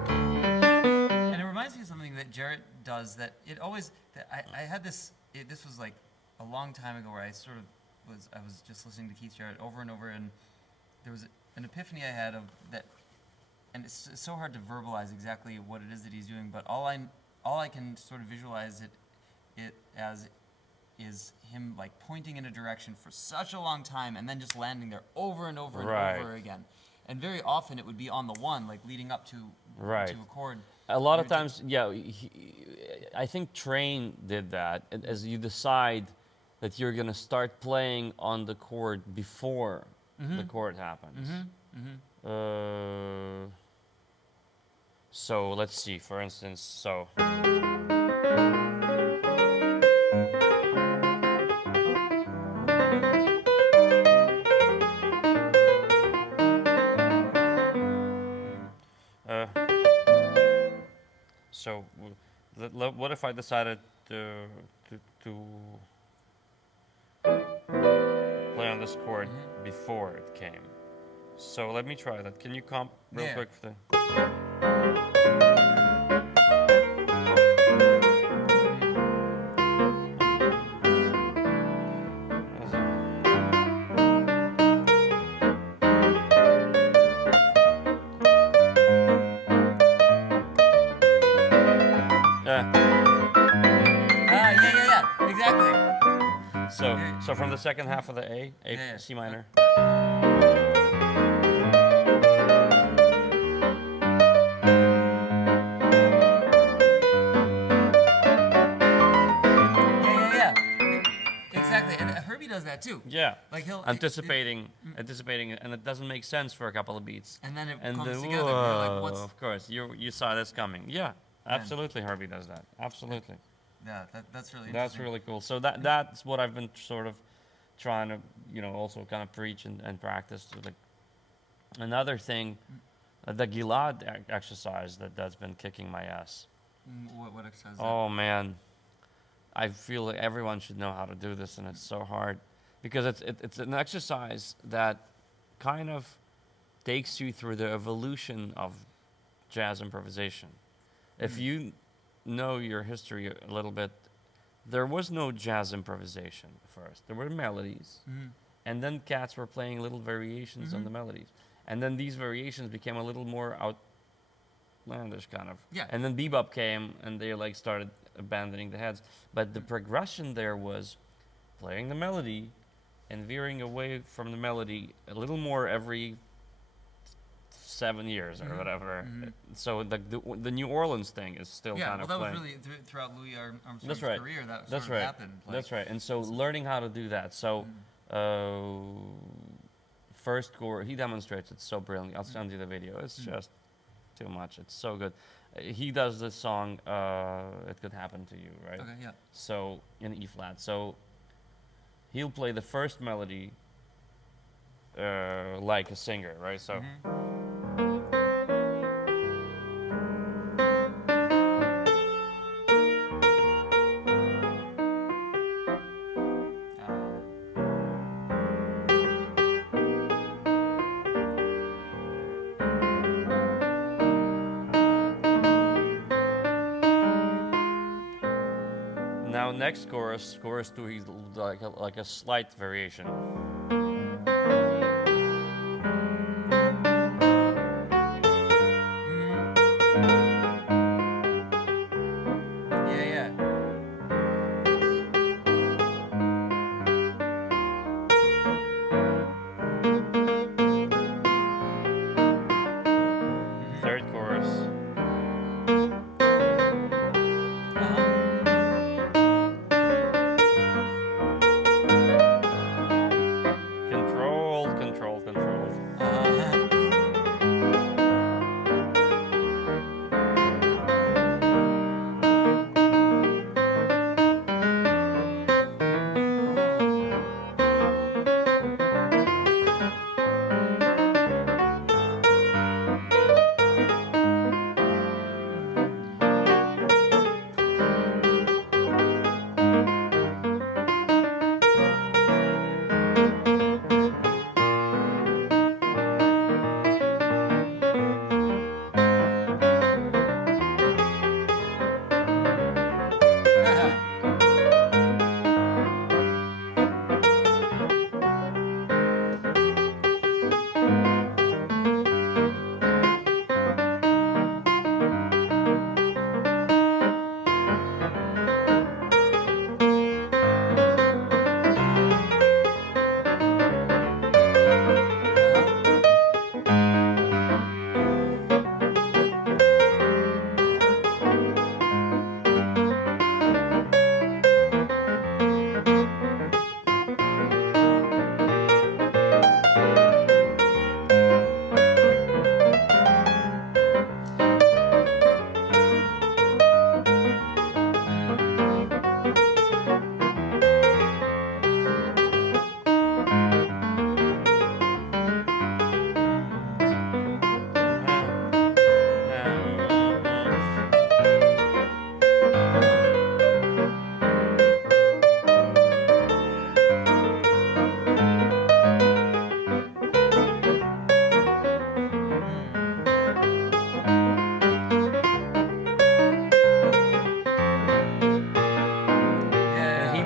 And it reminds me of something that Jarrett does that it always that I had this this was like a long time ago where I was just listening to Keith Jarrett over and over, and there was an epiphany I had of that, and it's so hard to verbalize exactly what it is that he's doing, but all I can sort of visualize it as is him like pointing in a direction for such a long time and then just landing there over and over and Right. over again. And very often it would be on the 1, like leading up to Right. to a chord. A lot of You're times, yeah, I think Train did that. As you decide that you're going to start playing on the chord before the chord happens. So let's see, for instance, so. So, what if I decided to play on this chord before it came? So let me try that. Can you comp real quick? So from the second half of the A, Yeah. C minor. Yeah. Exactly, and Herbie does that too. Yeah. Like he'll Anticipating, and it doesn't make sense for a couple of beats. and then it And comes then, together. And you're like, whoa, what's? of course, you saw this coming. Yeah, absolutely, Herbie does that. Absolutely. Yeah, that's really interesting. That's really cool. So that's what I've been sort of trying to, also kind of preach and practice. Like another thing, the Gilad exercise that's been kicking my ass. What exercise? Is Oh man, I feel like everyone should know how to do this, and it's so hard because it's an exercise that kind of takes you through the evolution of jazz improvisation. If you know your history a little bit, there was no jazz improvisation first. There were melodies, and then cats were playing little variations on the melodies, and then these variations became a little more outlandish kind of. Yeah. And then bebop came, and they like started abandoning the heads. But the progression there was playing the melody and veering away from the melody a little more every 7 years or whatever. So the New Orleans thing is still kind of that playing. was really throughout Louis Armstrong's That's right. career that That's sort of right. happened. Like, That's right. And so learning how to do that. So first chorus, he demonstrates it so brilliantly. I'll send you the video. It's just too much. It's so good. He does this song, It Could Happen to You, right? Okay, yeah. So in E flat. So he'll play the first melody like a singer, right? So. Now next chorus 2, he's like a slight variation. Yeah. Third chorus. Control.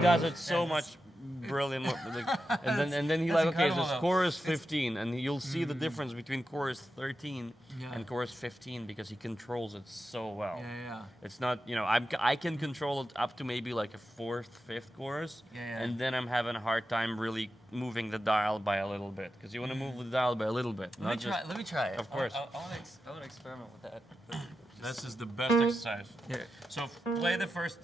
does it so much brilliant. And then he's That's like, okay, so incredible, though. chorus 15, and you'll see the difference between chorus 13 Yeah. and chorus 15 because he controls it so well. Yeah. It's not, I can control it up to maybe like a fourth, fifth chorus, Yeah. and then I'm having a hard time really moving the dial by a little bit because you want to move the dial by a little bit. Let me try it. Of course. I want to experiment with that. This is the best exercise. Yeah. So play the first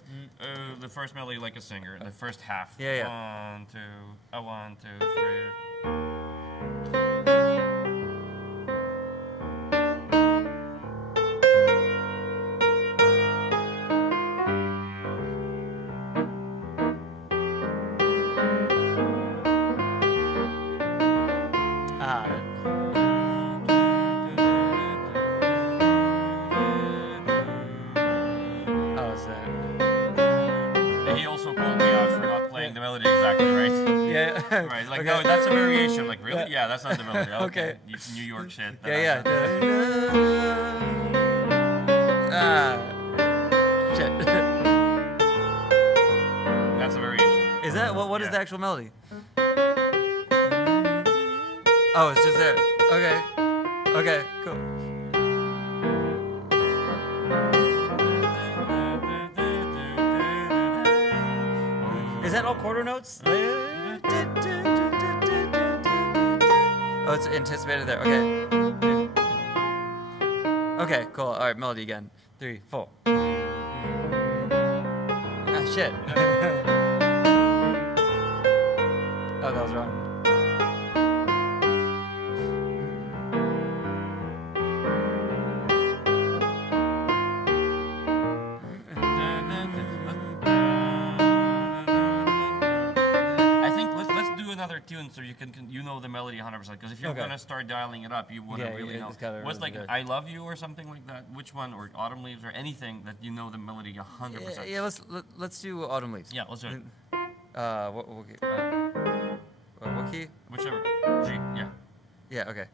melody like a singer, the first half. Yeah. 1, 2, 1, 2, 3. Oh, is that? He also called me out for not playing the melody exactly right. Yeah. Right, like Okay. no, that's a variation. Like really? Yeah, that's not the melody. Okay, Okay. It's New York shit. Yeah. Shit. That's a variation. Is that what is Yeah. the actual melody? Oh, it's just there. Okay, cool. Is that all quarter notes? Oh, it's anticipated there. Okay. Okay, cool. All right, melody again. 3, 4. Ah, shit. Oh, that was wrong. I think let's do another tune so you know the melody 100%. Because if you're Okay. gonna start dialing it up, you wouldn't Yeah, really you know. just gotta What's really like do it. "I Love You" or something like that? Which one? Or "Autumn Leaves" or anything that you know the melody 100%. Yeah, let's do Autumn Leaves. Yeah, let's do it. What key? What key? Whichever. G. Yeah. Yeah, okay.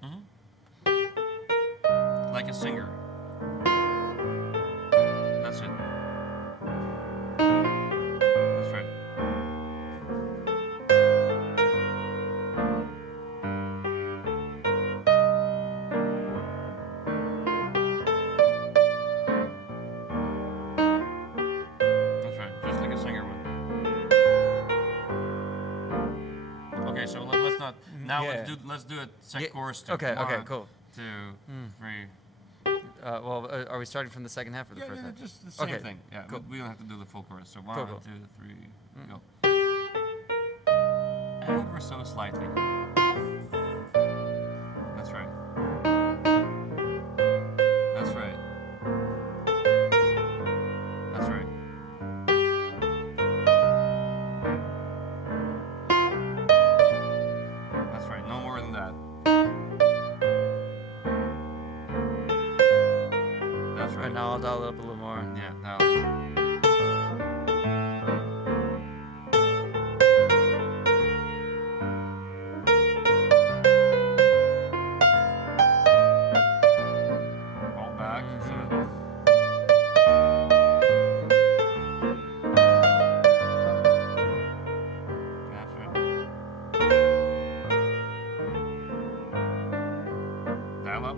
Like a singer. That's it. That's right. That's right. Just like a singer would. Okay, so let's not. Now Yeah. let's do it. Sec Yeah, chorus. Two. okay, 1, cool. 2, 3. Well, are we starting from the second half or the first half? Just the same Okay, thing. Yeah, cool. we don't have to do the full chorus. So 1, Cool. 2, 3, go. Ever so slightly. That's right. That's right. That's right. That's right. No more than that. That's right. Right now, I'll dial it up a little more. Yeah, now. All back. That's right. Dial up.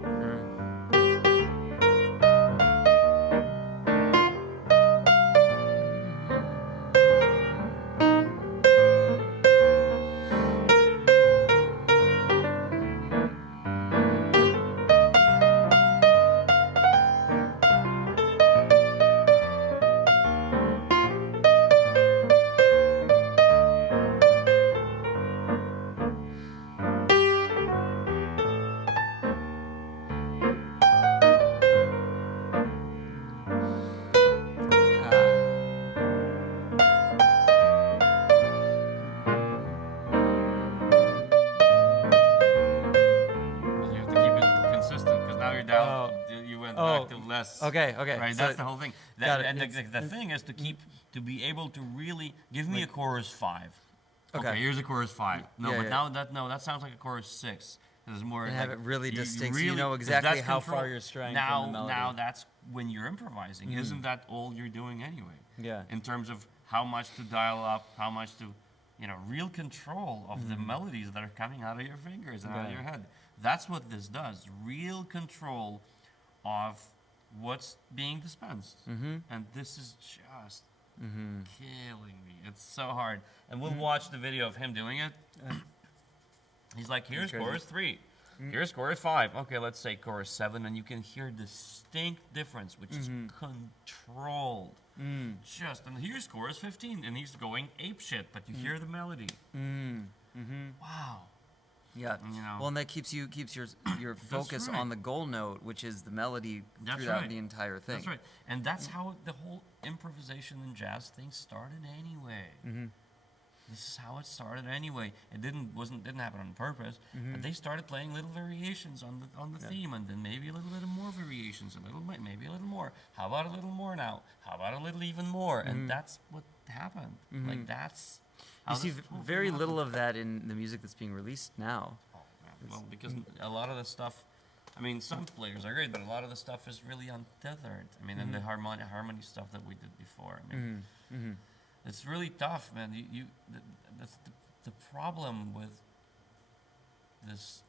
You have to keep it consistent because now you're down. You went back to less. Okay. Right, So- that's the whole thing. got it. And the thing is to be able to really give me a chorus 5. Okay. Here's a chorus 5. No, Yeah, but yeah. now that sounds like a chorus 6. There's more. And have like, it really you distinct so you really- know 'cause exactly that's how control. far you're straying now, from the melody. Now that's when you're improvising. Isn't that all you're doing anyway? Yeah. In terms of how much to dial up, how much to real control of the melodies that are coming out of your fingers and out of Right. your head. That's what this does. Real control of what's being dispensed. And this is just killing me. It's so hard. And we'll watch the video of him doing it. He's like, here's crazy. chorus 3. Here's chorus 5. Okay, let's say chorus 7. And you can hear distinct difference, which is controlled. And here's chorus 15. And he's going ape shit, but you hear the melody. Wow. Yeah. You know. Well, and that keeps your focus right. on the goal note, which is the melody That's throughout right. the entire thing. That's right. And that's how the whole improvisation and jazz thing started anyway. This is how it started anyway. It didn't happen on purpose. But they started playing little variations on the theme, and then maybe a little bit more variations, maybe a little more. How about a little more now? How about a little even more? And that's what happened. Like that's how You see this whole very thing little happened. of that in the music that's being released now. Oh, man. Well, because a lot of the stuff, I mean, some players are great, but a lot of the stuff is really untethered. I mean, and the harmony stuff that we did before. I mean, it's really tough, man. That's the problem with this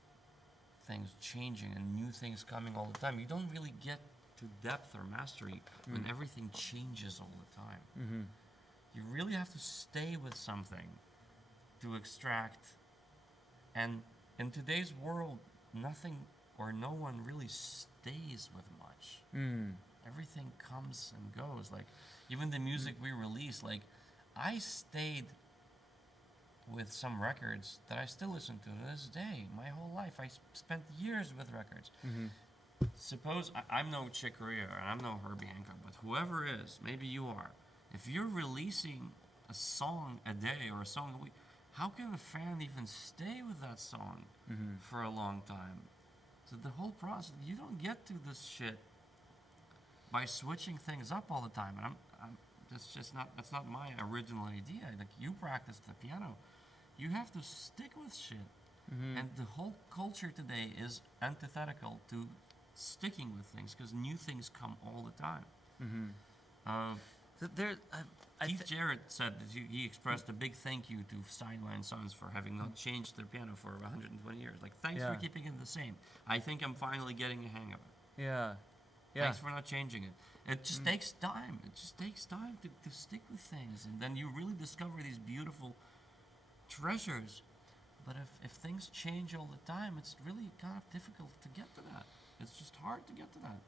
things changing and new things coming all the time. You don't really get to depth or mastery when everything changes all the time. You really have to stay with something to extract. And in today's world, nothing or no one really stays with much. Everything comes and goes. Like, even the music we release, like, I stayed with some records that I still listen to this day. My whole life, I spent years with records. Suppose, I'm no Chick Corea, and I'm no Herbie Hancock, but whoever is, maybe you are. If you're releasing a song a day or a song a week, how can a fan even stay with that song for a long time? So the whole process, you don't get to this shit by switching things up all the time. And that's not my original idea. Like, you practice the piano, you have to stick with shit. And the whole culture today is antithetical to sticking with things because new things come all the time. Keith Jarrett said that he expressed a big thank you to Steinway and Sons for having not changed their piano for 120 years. Like, thanks for keeping it the same. I think I'm finally getting a hang of it. Yeah. Thanks for not changing it. It just takes time. It just takes time to stick with things. And then you really discover these beautiful treasures. But if things change all the time, it's really kind of difficult to get to that. It's just hard to get to that.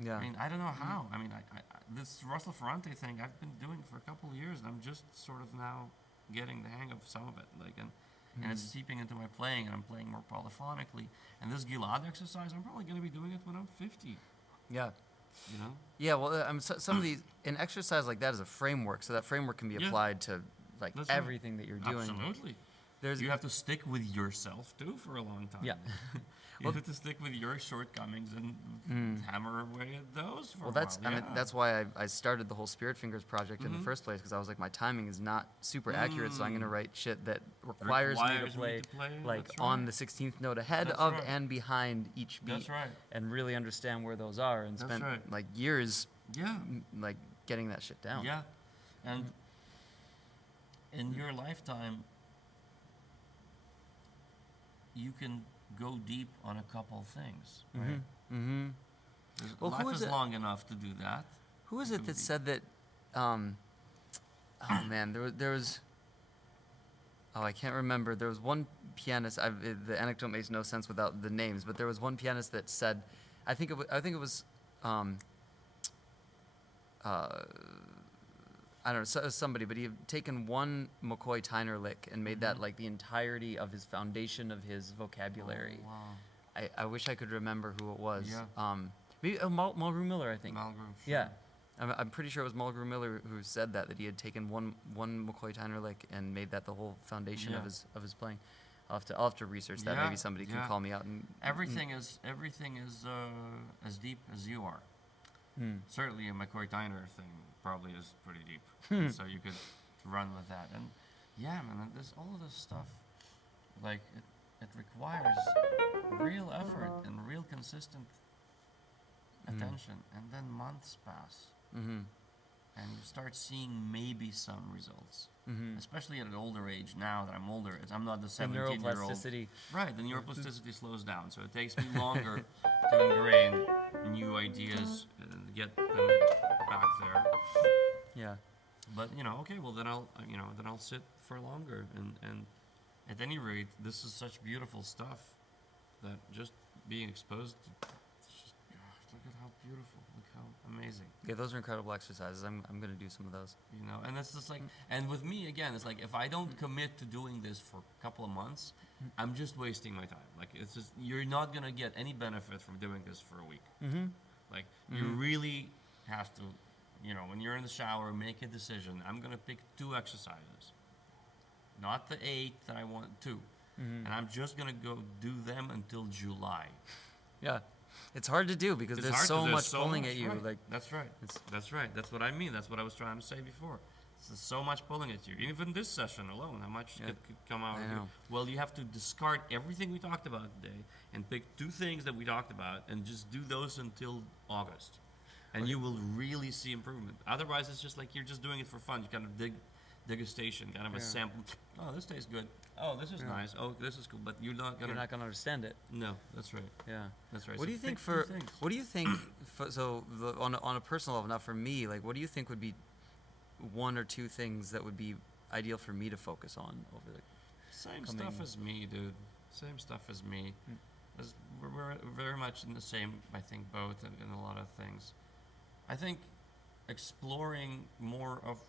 Yeah. I mean, I don't know how. I mean, this Ruslan Ferrante thing I've been doing for a couple of years, and I'm just sort of now getting the hang of some of it. Like, and it's seeping into my playing, and I'm playing more polyphonically. And this Gilad exercise, I'm probably going to be doing it when I'm 50. Yeah. You know? Yeah, well, some of these, an exercise like that is a framework, so that framework can be applied to, like, That's right. everything that you're doing. Absolutely. There's You have to stick with yourself, too, for a long time. Yeah. You have to stick with your shortcomings and hammer away at those for a while. I mean, that's why I started the whole Spirit Fingers project in the first place, because I was like, my timing is not super accurate, so I'm going to write shit that requires me to play, like, that's on right. the 16th note ahead That's of right. and behind each beat. That's right. And really understand where those are, and That's spent, right. like, years, Yeah. like, getting that shit down. Yeah. And in your lifetime, you can go deep on a couple things, right? Mm-hmm. Well, who Life is is it- long enough to do that. Who is it that said that? Oh man, there was. Oh, I can't remember. There was one pianist. The anecdote makes no sense without the names, but there was one pianist that said, I think it was. I don't know, somebody, but he had taken one McCoy Tyner lick and made that like the entirety of his foundation of his vocabulary. Oh, wow. I wish I could remember who it was. Yeah. Maybe Mulgrew Miller, I think. Malgrim, sure. Yeah, I'm pretty sure it was Mulgrew Miller who said that he had taken one McCoy Tyner lick and made that the whole foundation Yeah. of his playing. I'll have to research that. Yeah, Maybe somebody can yeah. call me out and Everything is as deep as you are. Certainly, a McCoy Tyner thing probably is pretty deep. And so you could run with that. And yeah, man, there's all of this stuff. Like it requires real effort and real consistent attention. And then months pass. and you start seeing maybe some results. Mm-hmm. Especially at an older age. Now that I'm older, I'm not the The 17-year-old. neuroplasticity. Right, the neuroplasticity slows down, so it takes me longer to ingrain new ideas and get them back there. Yeah. But okay, well then I'll sit for longer, and at any rate, this is such beautiful stuff that just being exposed to. Look at how beautiful! Look how amazing! Yeah, those are incredible exercises. I'm gonna do some of those. And it's just like, and with me again, it's like if I don't commit to doing this for a couple of months, I'm just wasting my time. Like it's just you're not gonna get any benefit from doing this for a week. Mm-hmm. Like you really have to, when you're in the shower, make a decision. I'm gonna pick 2 exercises, not the 8 that I want, 2, and I'm just gonna go do them until July. Yeah. It's hard to do because It's there's hard 'cause so there's much so pulling much, at you. right. Like That's right. That's right. That's what I mean. That's what I was trying to say before. There's so much pulling at you. Even this session alone, how much could come out I of it? know. Well, you have to discard everything we talked about today and pick 2 things that we talked about and just do those until August. And you will really see improvement. Otherwise, it's just like you're just doing it for fun. You kind of dig a station, kind of a sample. Oh, this tastes good. Oh, this is nice. Oh, this is cool. But you're not gonna understand it. No, that's right. Yeah. That's right. What do So you think pick 2 things. What do you think? On a personal level, not for me. Like, what do you think would be 1 or 2 things that would be ideal for me to focus on over the? Same coming- stuff as me, dude. Same stuff as me. We're very much in the same, I think, boat in a lot of things. I think exploring more of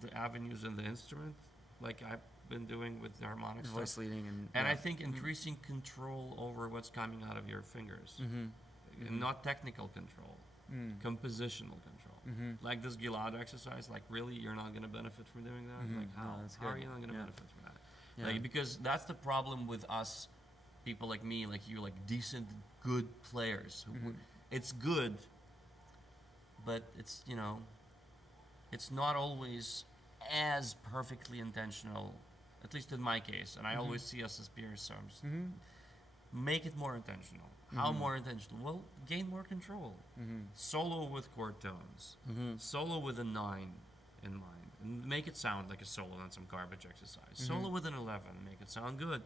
the avenues in the instrument, like I've been doing with the harmonic stuff. Voice leading and. And yeah. I think increasing control over what's coming out of your fingers. Mm-hmm. And not technical control, compositional control. Mm-hmm. Like this Gilad exercise, like really, you're not going to benefit from doing that? Mhm. Like No, how? that's How are good. you not going to Yeah. benefit from that? Yeah. Like, because that's the problem with us, people like me, like you, like decent, good players. It's good, but it's, it's not always as perfectly intentional, at least in my case. And I always see us as peers, so I'm just, make it more intentional. How more intentional? Well, gain more control. Solo with chord tones. Solo with a 9 in mind. And make it sound like a solo, not some garbage exercise. Solo with an 11. Make it sound good.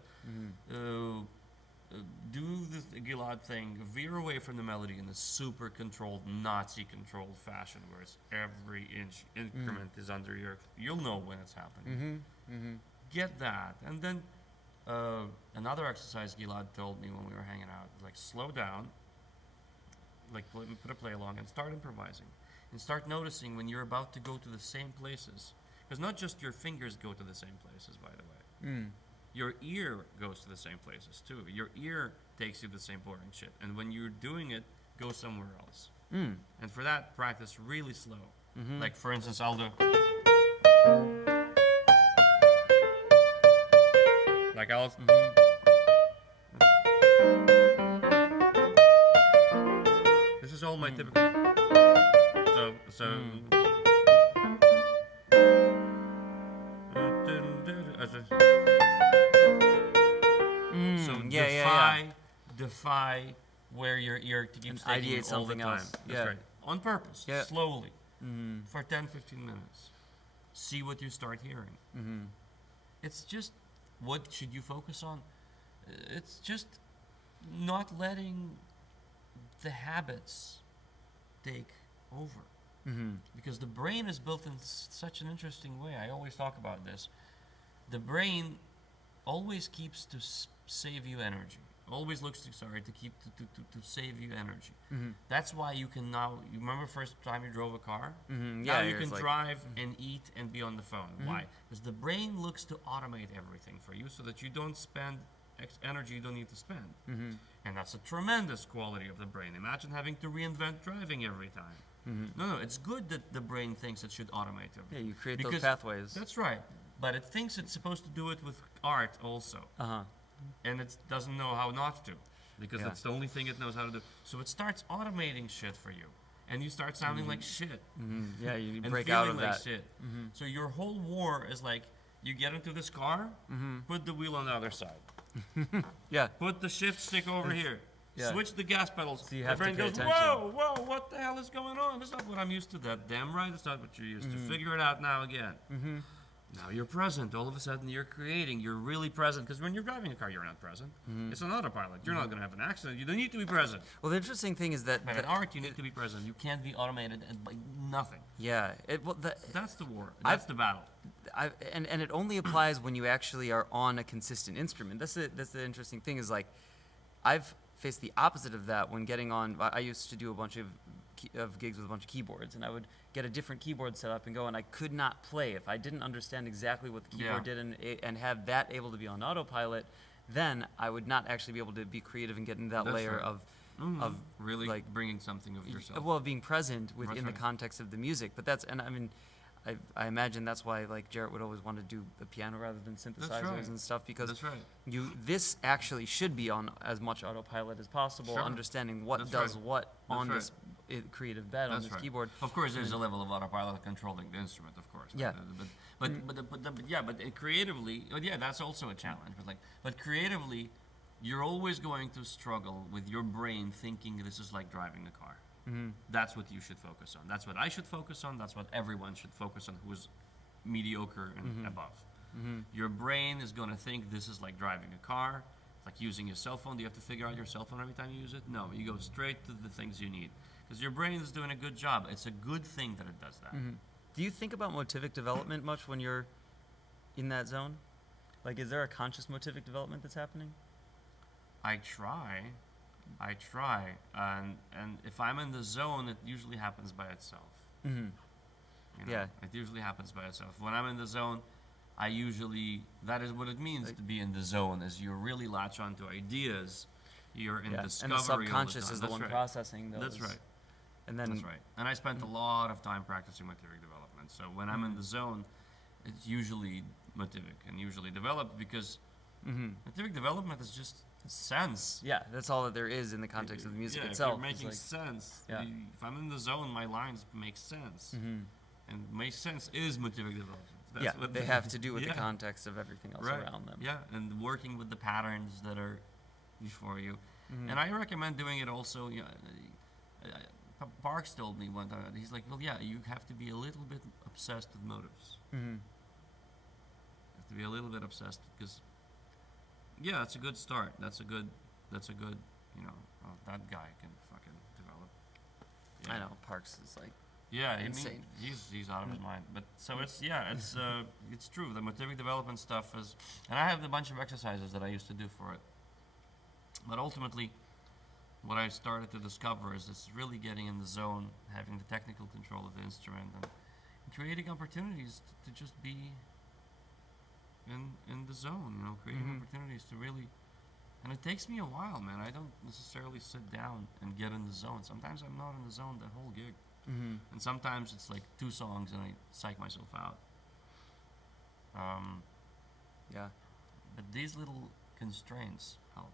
Do the Gilad thing. Veer away from the melody in a super controlled, Nazi-controlled fashion, where it's every inch increment is under your. You'll know when it's happening. Get that, and then another exercise Gilad told me when we were hanging out, like slow down, like put a play along and start improvising, and start noticing when you're about to go to the same places, because not just your fingers go to the same places, by the way. Your ear goes to the same places too. Your ear takes you to the same boring shit, and when you're doing it, go somewhere else. And for that, practice really slow. Like for instance, I'll do. Like I'll. This is all my typical. So. So defy where your ear keeps And taking you ideate all the something time. else. That's Yeah. right. On purpose, Yeah. slowly, for 10, 15 minutes. See what you start hearing. It's just, what should you focus on? It's just not letting the habits take over. Because the brain is built in such an interesting way. I always talk about this. The brain always keeps to save you energy. Always looks to save you energy. That's why you can now. You remember first time you drove a car? Now you can drive and eat and be on the phone. Why? Because the brain looks to automate everything for you, so that you don't spend energy you don't need to spend. And that's a tremendous quality of the brain. Imagine having to reinvent driving every time. No, it's good that the brain thinks it should automate everything. Yeah, you create those pathways. That's right. But it thinks it's supposed to do it with art also. And it doesn't know how not to, because that's the only thing it knows how to do. So it starts automating shit for you, and you start sounding like shit. Yeah, you and break feeling out of like that. shit. So your whole war is like, you get into this car, put the wheel on the other side, Yeah. put the shift stick over here, yeah. switch the gas pedals. So you The have to brain pay goes, attention. whoa, what the hell is going on? no, that's not what I'm used to. That damn right, that's not what you're used to. Figure it out now again. Now you're present. All of a sudden you're creating. You're really present. Because when you're driving a car, you're not present. It's an autopilot. You're not going to have an accident. You don't need to be present. Well, the interesting thing is that But in art, you need to be present. You can't be automated and by nothing. yeah, That's the war. That's the battle. and it only applies when you actually are on a consistent instrument. That's the interesting thing is like, I've faced the opposite of that when getting on. I used to do a bunch of gigs with a bunch of keyboards, and I would get a different keyboard set up and go, and I could not play if I didn't understand exactly what the keyboard did and have that able to be on autopilot. Then I would not actually be able to be creative and get into that That's layer right. of Really like bringing something of yourself. well, being present within the right. context of the music. But that's, and I mean, I imagine that's why like Jarrett would always want to do the piano rather than synthesizers right. and stuff, because That's right. this actually should be on as much autopilot as possible, Sure. understanding what That's does right. what on That's this creative bed on That's this right. keyboard. Of course, there's a level of autopilot controlling the instrument, of course. Yeah. But creatively, that's also a challenge. But creatively, you're always going to struggle with your brain thinking this is like driving a car. That's what you should focus on. That's what I should focus on. That's what everyone should focus on who is mediocre and above. Your brain is going to think this is like driving a car. It's like using your cell phone. Do you have to figure out your cell phone every time you use it? No, you go straight to the things you need. Because your brain is doing a good job. It's a good thing that it does that. Do you think about motivic development much when you're in that zone? Like, is there a conscious motivic development that's happening? I try, and if I'm in the zone, it usually happens by itself. You know, Yeah. it usually happens by itself. When I'm in the zone, that is what it means to be in the zone. Is you really latch onto ideas. You're in discovery. And the all the subconscious time. is the That's one right. processing those. That's right. And then That's right. And I spent a lot of time practicing motivic development. So when I'm in the zone, it's usually motivic and usually developed because motivic development is just sense. yeah, that's all that there is in the context of the music Yeah, itself. if you're It's making like- sense. Yeah. If I'm in the zone, my lines make sense. And make sense is motivic development. That's yeah, what they have to do with the yeah. context of everything else Right. around them. Yeah, and working with the patterns that are before you. And I recommend doing it also. Parks told me one time, he's like, well, yeah, you have to be a little bit obsessed with motives. You have to be a little bit obsessed because, yeah, that's a good start. That's a good, that guy can fucking develop. I know Parks is like Yeah, insane. He's out of his mind. But so it's true. The motivic development stuff is, and I have a bunch of exercises that I used to do for it. But ultimately, what I started to discover is this really getting in the zone, having the technical control of the instrument, and creating opportunities to just be in the zone. Creating opportunities to really. And it takes me a while, man. I don't necessarily sit down and get in the zone. Sometimes I'm not in the zone the whole gig. And sometimes it's like 2 songs and I psych myself out. yeah. But these little constraints help.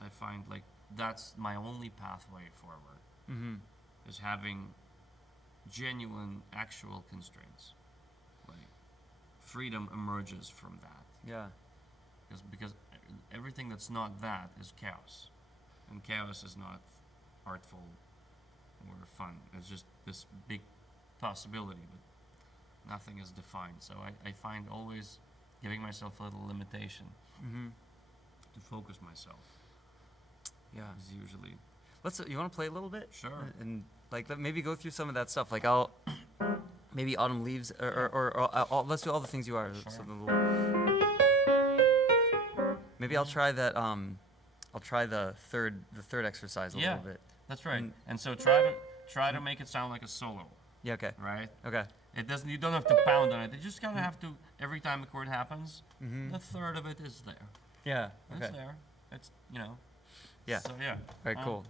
I find like that's my only pathway forward. Is having genuine, actual constraints. Like freedom emerges from that. Yeah. Because everything that's not that is chaos, and chaos is not artful or fun. It's just this big possibility, but nothing is defined. So I find always giving myself a little limitation to focus myself Yeah. is usually You want to play a little bit? Sure. And like maybe go through some of that stuff. Like I'll maybe Autumn Leaves or let's do all the things you are. Sure. So maybe I'll try that. I'll try the third exercise a Yeah. little bit. That's right. Mm. And so try to make it sound like a solo, Yeah. Okay. right? Okay. It doesn't. You don't have to pound on it. You just kind of have to. Every time a chord happens, the third of it is there. Yeah. Okay. It's there. It's Yeah. So yeah. All right. Cool.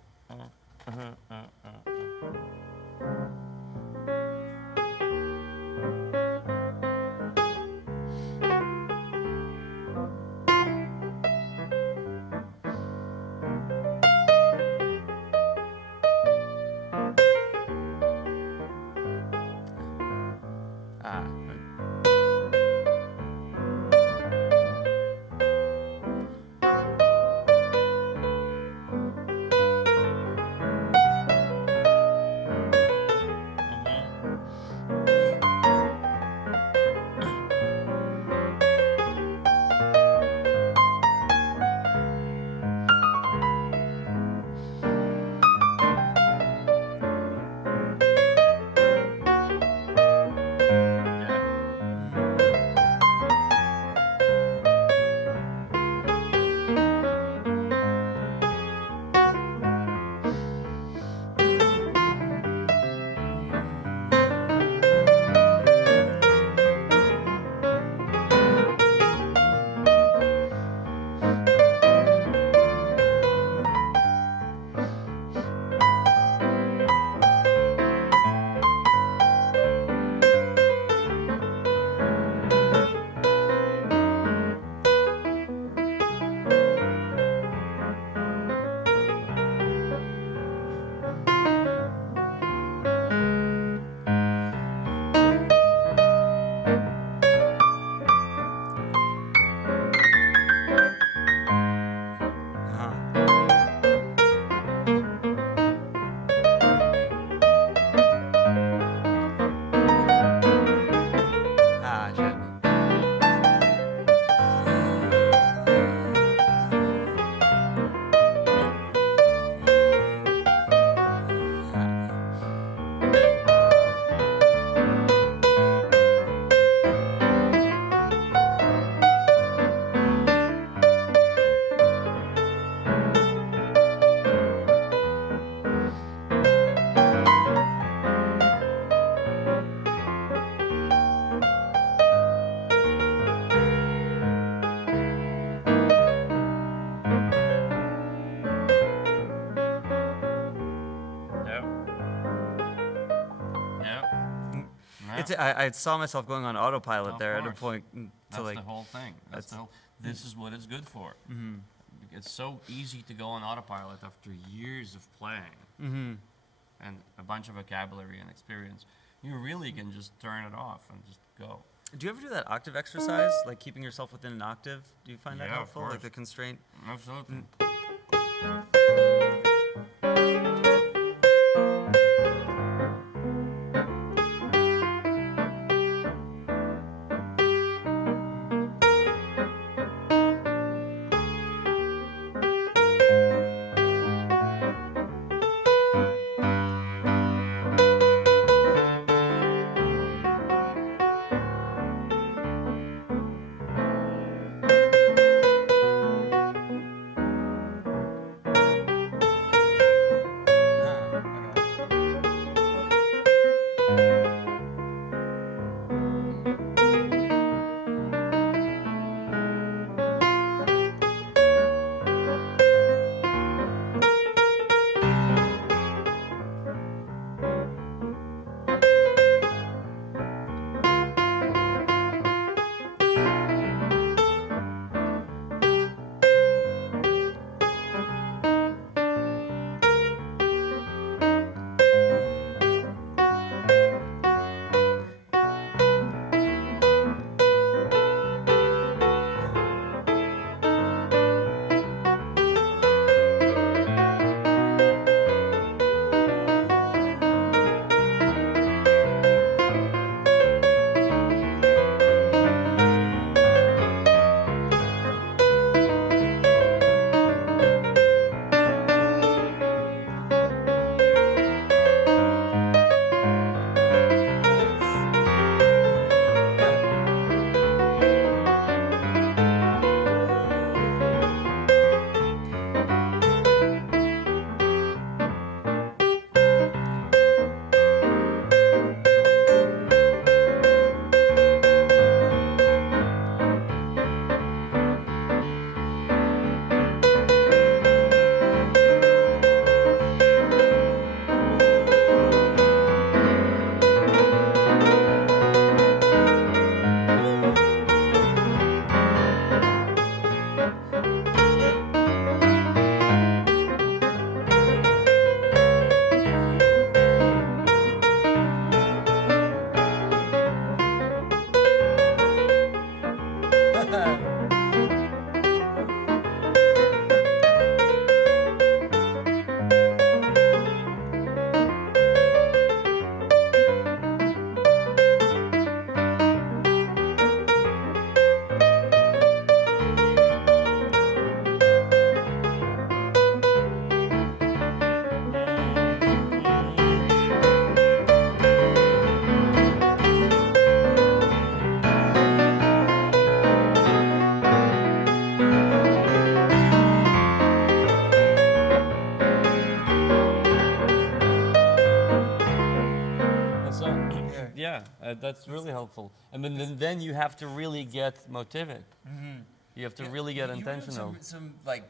I saw myself going on autopilot Of there at a course. point That's to like. the whole thing. This is what it's good for. Mm-hmm. It's so easy to go on autopilot after years of playing Mm-hmm. and a bunch of vocabulary and experience. You really can just turn it off and just go. Do you ever do that octave exercise, like keeping yourself within an octave? Do you find that Yeah, of helpful, like course. the constraint? Absolutely. That's really helpful. And then you have to really get motivated. You have to really get intentional. Some like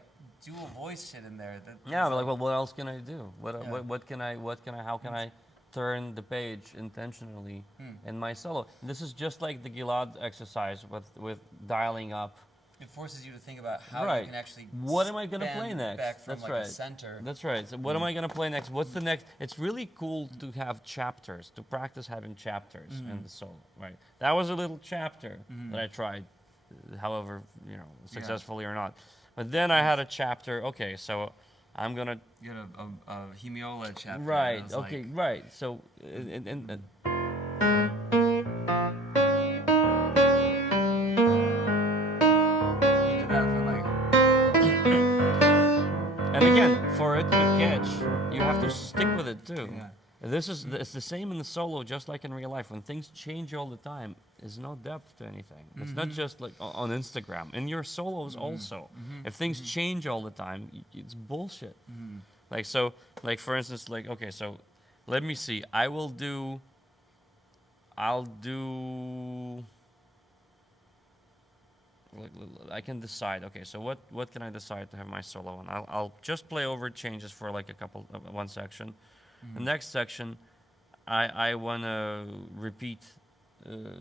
dual voice shit in there. Yeah, but like, well, what else can I do? What can I? How can I turn the page intentionally in my solo? This is just like the Gilad exercise with dialing up. It forces you to think about how you can actually. What am I going to play next? Back from That's like right. a center. That's right. So what am I going to play next? What's the next? It's really cool to have chapters, to practice having chapters in the solo. Right. That was a little chapter that I tried, however, successfully or not. But then I had a chapter. Okay, so I'm gonna. You had a Hemiola chapter. Right. Okay. Like, right. So And again, for it to catch, you have to stick with it too. Yeah. It's the same in the solo, just like in real life. When things change all the time, there's no depth to anything. It's not just like on Instagram. In your solos also, if things change all the time, it's bullshit. Like so, like for instance, like okay, so let me see. I'll do. I can decide. Okay, so what can I decide to have my solo on? I'll just play over changes for like one section. The next section, I want to repeat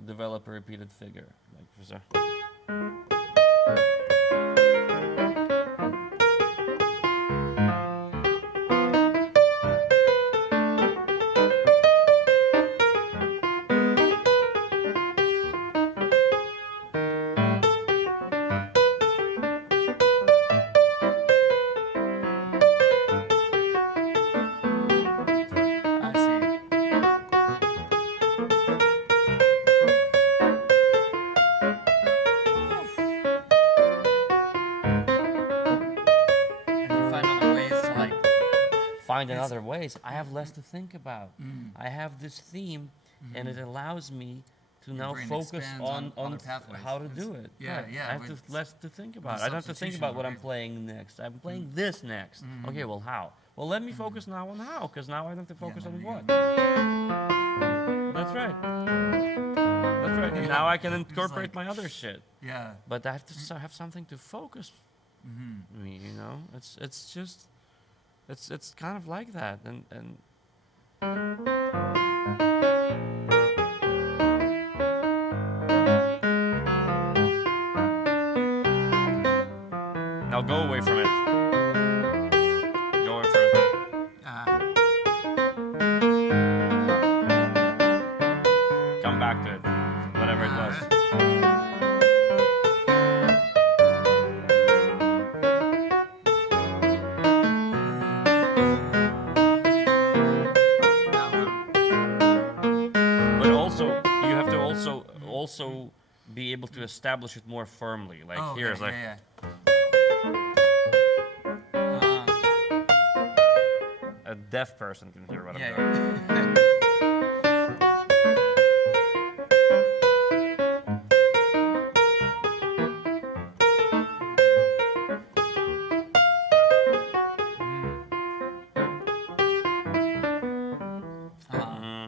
develop a repeated figure. Like so. I see. And you find other ways to like. Find in other ways. I have less to think about. I have this theme, and it allows me to now brain focus expands on on other pathways. how to do it. Yeah, Right. yeah, I have with less to think about. the I don't have to think substitution about what I'm work. playing next. I'm playing this next. Okay, well, how? Well, let me focus now on how, because now I don't have to focus on there you what. go. That's right. That's right. And Yeah. now I can It's incorporate like- my other shit. Yeah. But I have to have something to focus me. You know, it's just it's kind of like that, and now go away from it. Go away from it. Come back to it. Whatever it was. But also, you have to also be able to establish it more firmly. Like Oh, here, okay, it's like yeah, a deaf person can hear what yeah. I'm doing. Mm.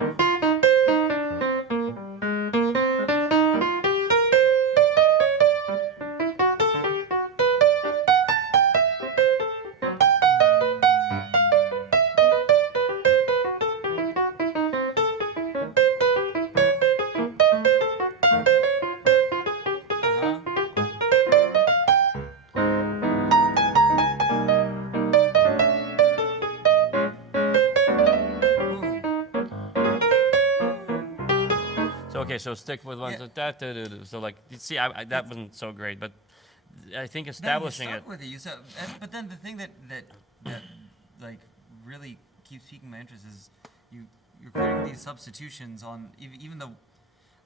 So okay, so stick with one. Yeah. So, so like, you see, that wasn't so great, but I think No, establishing you it. stuck with it. You stuck, but then the thing that like really keeps piquing my interest is you're creating these substitutions on even the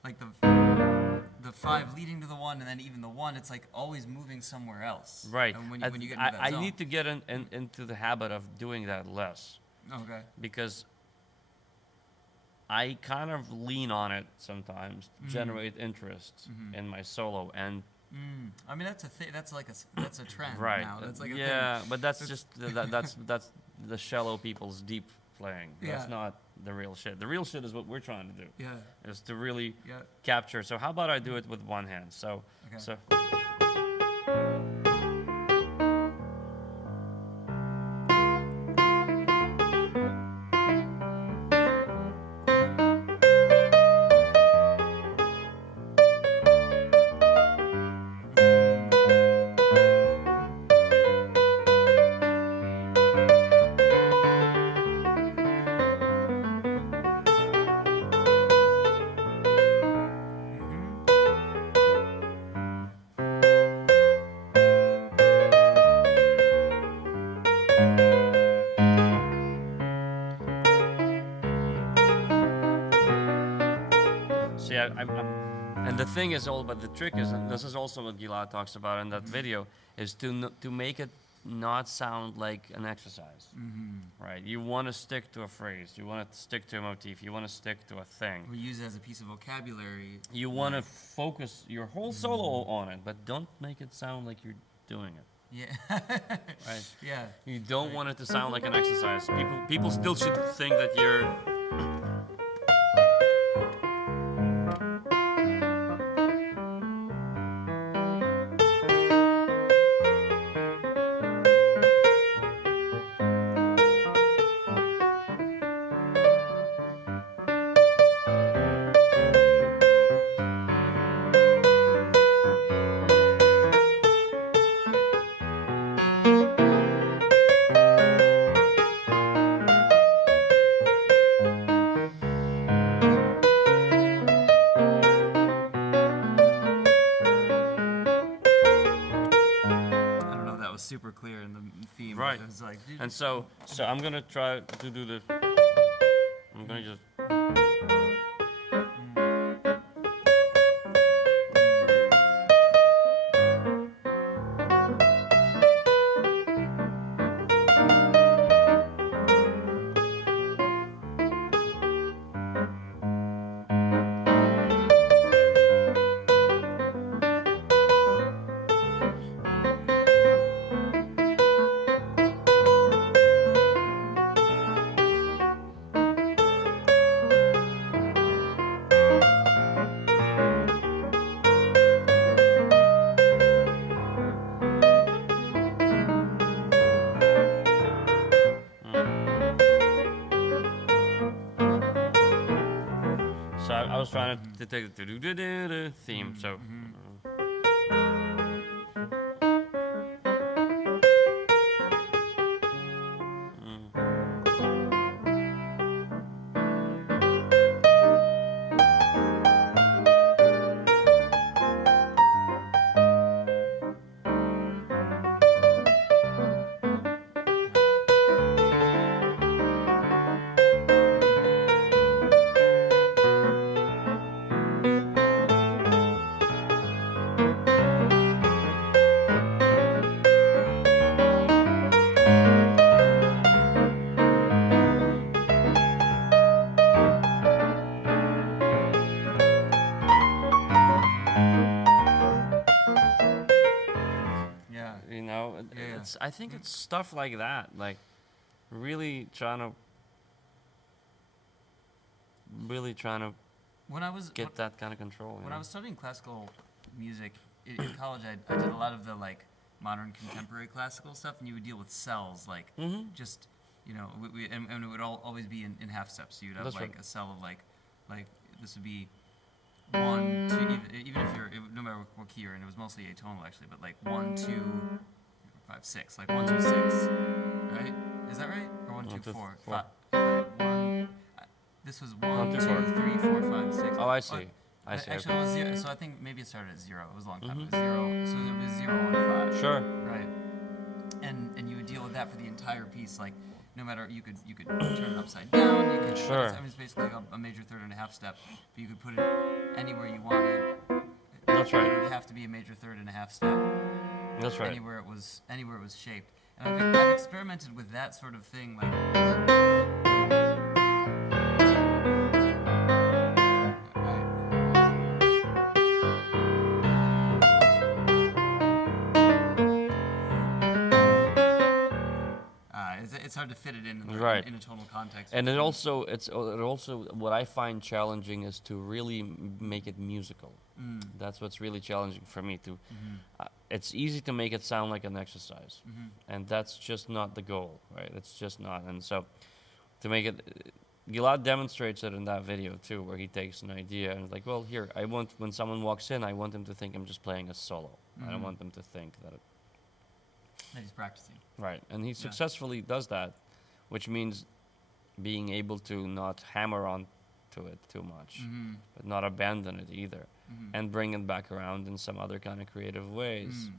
like the five leading to the one, and then even the one. It's like always moving somewhere else. Right. And when I you get into that I zone. need to get into the habit of doing that less, Okay. because I kind of lean on it sometimes to generate interest in my solo, and I mean that's a thing. That's like that's a trend right, now. That's like a yeah, but that's just that's the shallow people's deep playing. That's Yeah. not the real shit. The real shit is what we're trying to do. thing. Yeah. Is to really Yeah. capture. So how about I do it with one hand? So Okay. so. See, and the thing is, but the trick is, and this is also what Gilad talks about in that video, is to make it not sound like an exercise, right? You want to stick to a phrase, you want to stick to a motif, you want to stick to a thing. We use it as a piece of vocabulary. You want to focus your whole solo on it, but don't make it sound like you're doing it, Yeah. right? Yeah. You don't want it to sound like an exercise. People still should think that you're. super clear in the theme. Right. It was like, dude, And so I'm gonna try to do the. I'm gonna just. So I was trying to take the do-do-do-do theme. So. yeah. You know, Yeah. it's. I think it's stuff like that, like really trying to When I was get that kind of control. you when know? I was studying classical music in college, I did a lot of the like modern contemporary classical stuff, and you would deal with cells, like just and it would always be in half steps. So you'd have That's like right. a cell of like this would be 1, 2, even if no matter what key you're in, it was mostly atonal actually, but like 1, 2, 5, 6, like 1, 2, 6, right? Is that right? Or 1, 2, 1, 2, 4, 4. 5, 1. This was 1, 2, 3, 4, 5, 6. Oh, I see. I see. Actually, it was 0. So I think maybe it started at 0. It was a long time. It was 0. So it was 0, 1, 5. Sure. Right. And you would deal with that for the entire piece. Like, no matter you could turn it upside down. You could. Sure. It's basically like a major third and a half step. But you could put it anywhere you wanted. That's right. It would have to be a major third and a half step. That's right. Anywhere it was shaped. And I've experimented with that sort of thing. Like. It's hard to fit it in Right. in a tonal context. And it also what I find challenging is to really make it musical. That's what's really challenging for me to. It's easy to make it sound like an exercise, and that's just not the goal, right? It's just not. And so, to make it, Gilad demonstrates it in that video too, where he takes an idea and is like, well, here I want when someone walks in, I want them to think I'm just playing a solo. I don't want them to think that. That he's practicing. Right, and he successfully does that, which means being able to not hammer on to it too much, but not abandon it either, and bring it back around in some other kind of creative ways.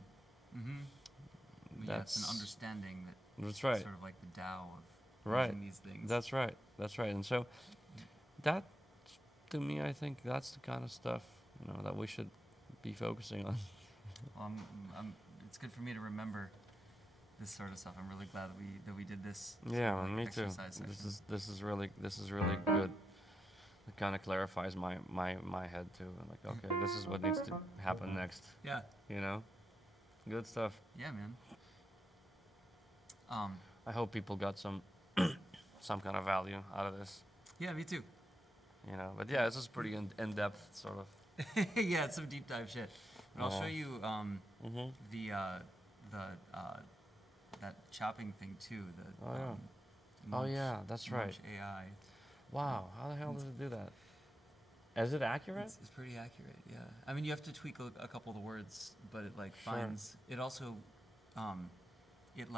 That's an understanding that. That's right. Sort of like the Tao of Right. using these things. That's right. That's right. And so, that, to me, I think that's the kind of stuff that we should be focusing on. Well, it's good for me to remember this sort of stuff. I'm really glad that we did this. Yeah, sort of, me like, too. exercise section. This is really good. It kind of clarifies my head too. I'm like, okay, this is what needs to happen next. Yeah. Good stuff. Yeah, man. I hope people got some kind of value out of this. Yeah, me too. But yeah, this is pretty in depth sort of. Yeah, it's some deep dive shit. But I'll show you that chopping thing too. Oh yeah, that's right. AI. Wow, how the hell does it do that? Is it accurate? It's pretty accurate. Yeah. I mean, you have to tweak a couple of the words, but it finds. It also, it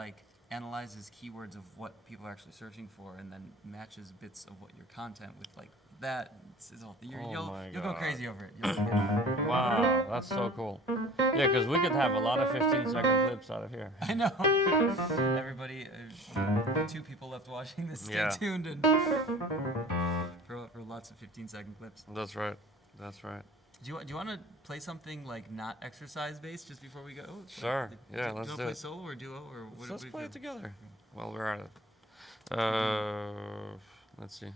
analyzes keywords of what people are actually searching for, and then matches bits of what your content with that sizzle. Oh You'll my go God. crazy over it. You'll like it. Wow, that's so cool. Yeah, because we could have a lot of 15-second clips out of here. I know. Everybody, 2 people left watching this. Stay Yeah. tuned and for lots of 15-second clips. That's right. That's right. Do you want to play something like not exercise based just before we go? Sure. Yeah, Do let's you want do to play it. solo or duo or what? Let's what play do it you feel? together while we're at it. Let's see.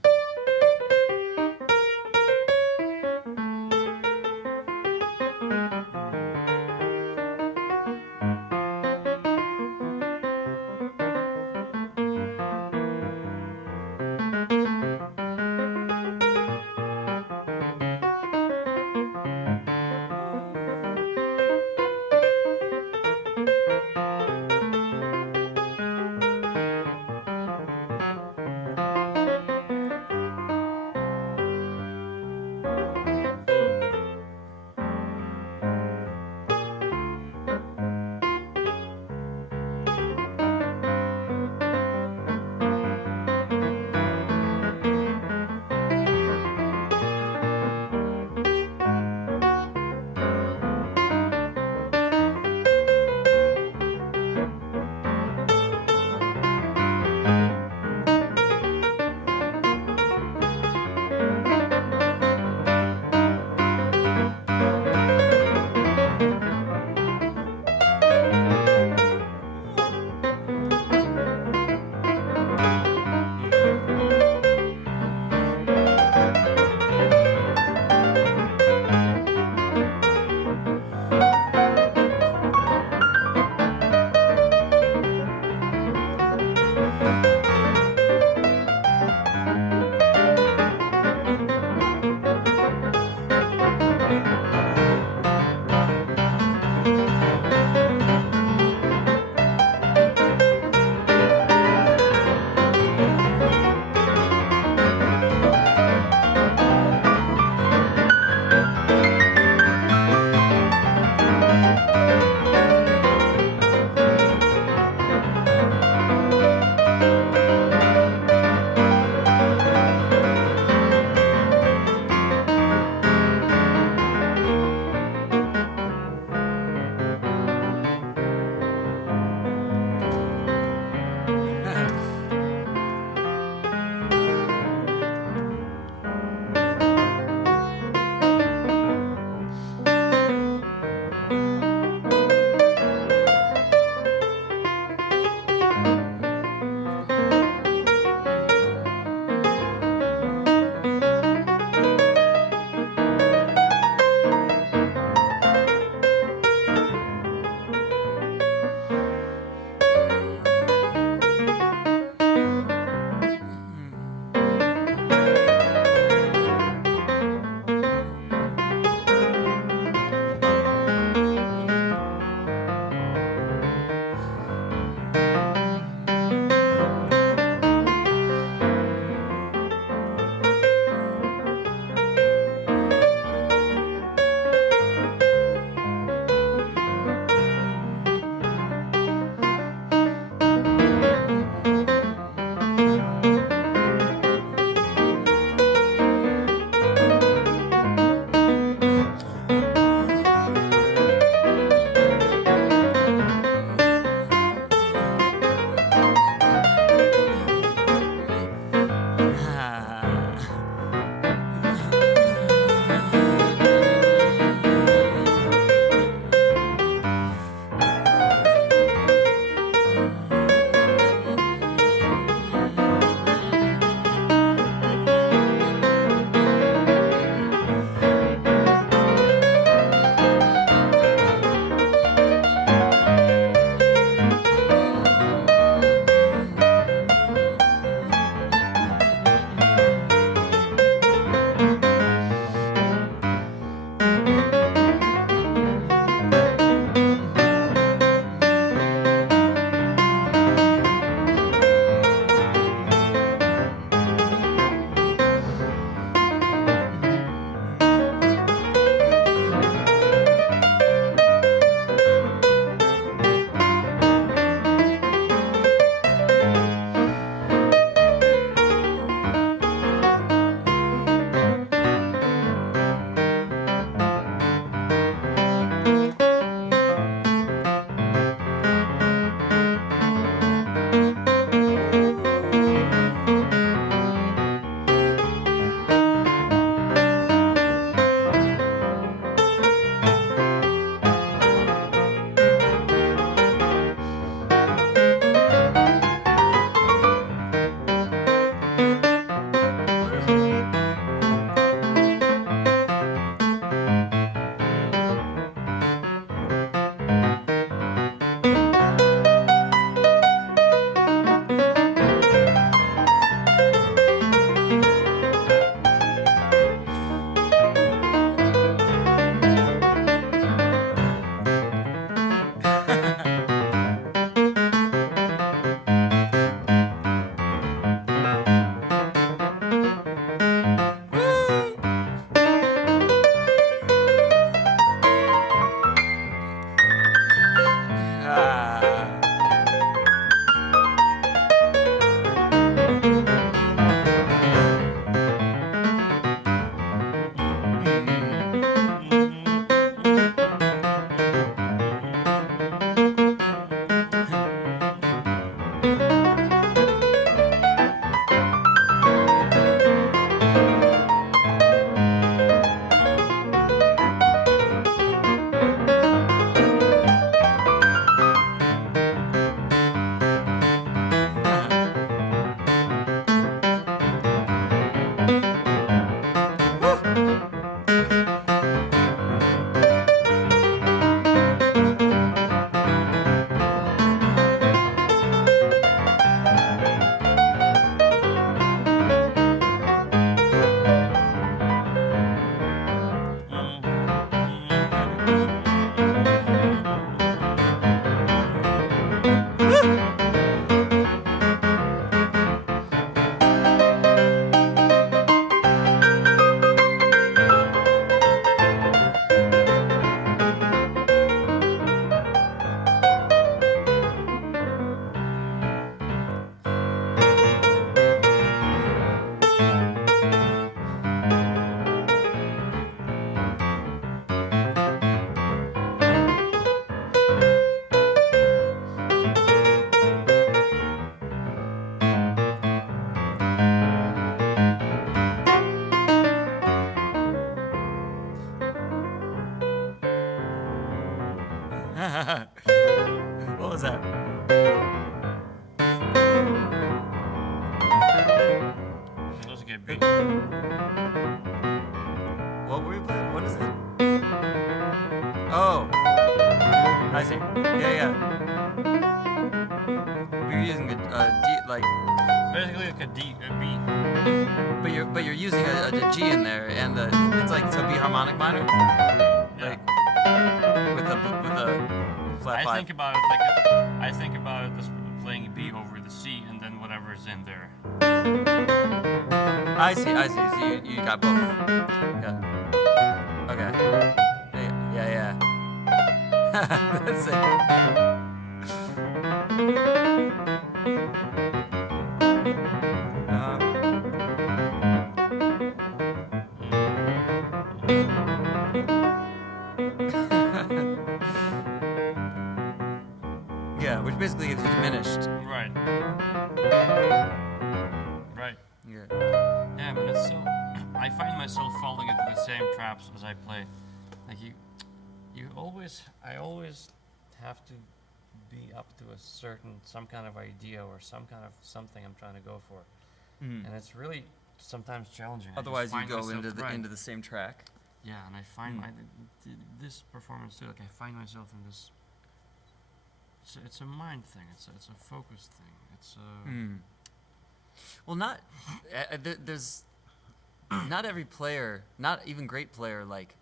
What was that? Let's get beat. What were you playing? What is it? Oh, I see. Yeah. You're using a D, like, Basically like a B. but you're using a G in there, and it's like to B harmonic minor, Yeah. like with a flat I five. think about it as playing B over the C and then whatever's in there. I see. So you got both. Yeah. Okay. Yeah. That's it. Yeah, which basically gives you diminished. Right. Right. Yeah. Yeah, but it's so. I find myself falling into the same traps as I play. Like I always have to be up to some kind of idea or some kind of something I'm trying to go for, Mhm. and it's really sometimes challenging. I just Otherwise, you find go myself- into right. into the same track. Yeah, and I find this performance too. Like I find myself in this. It's a mind thing. It's a focus thing. It's Well, there's not every player, not even great player, like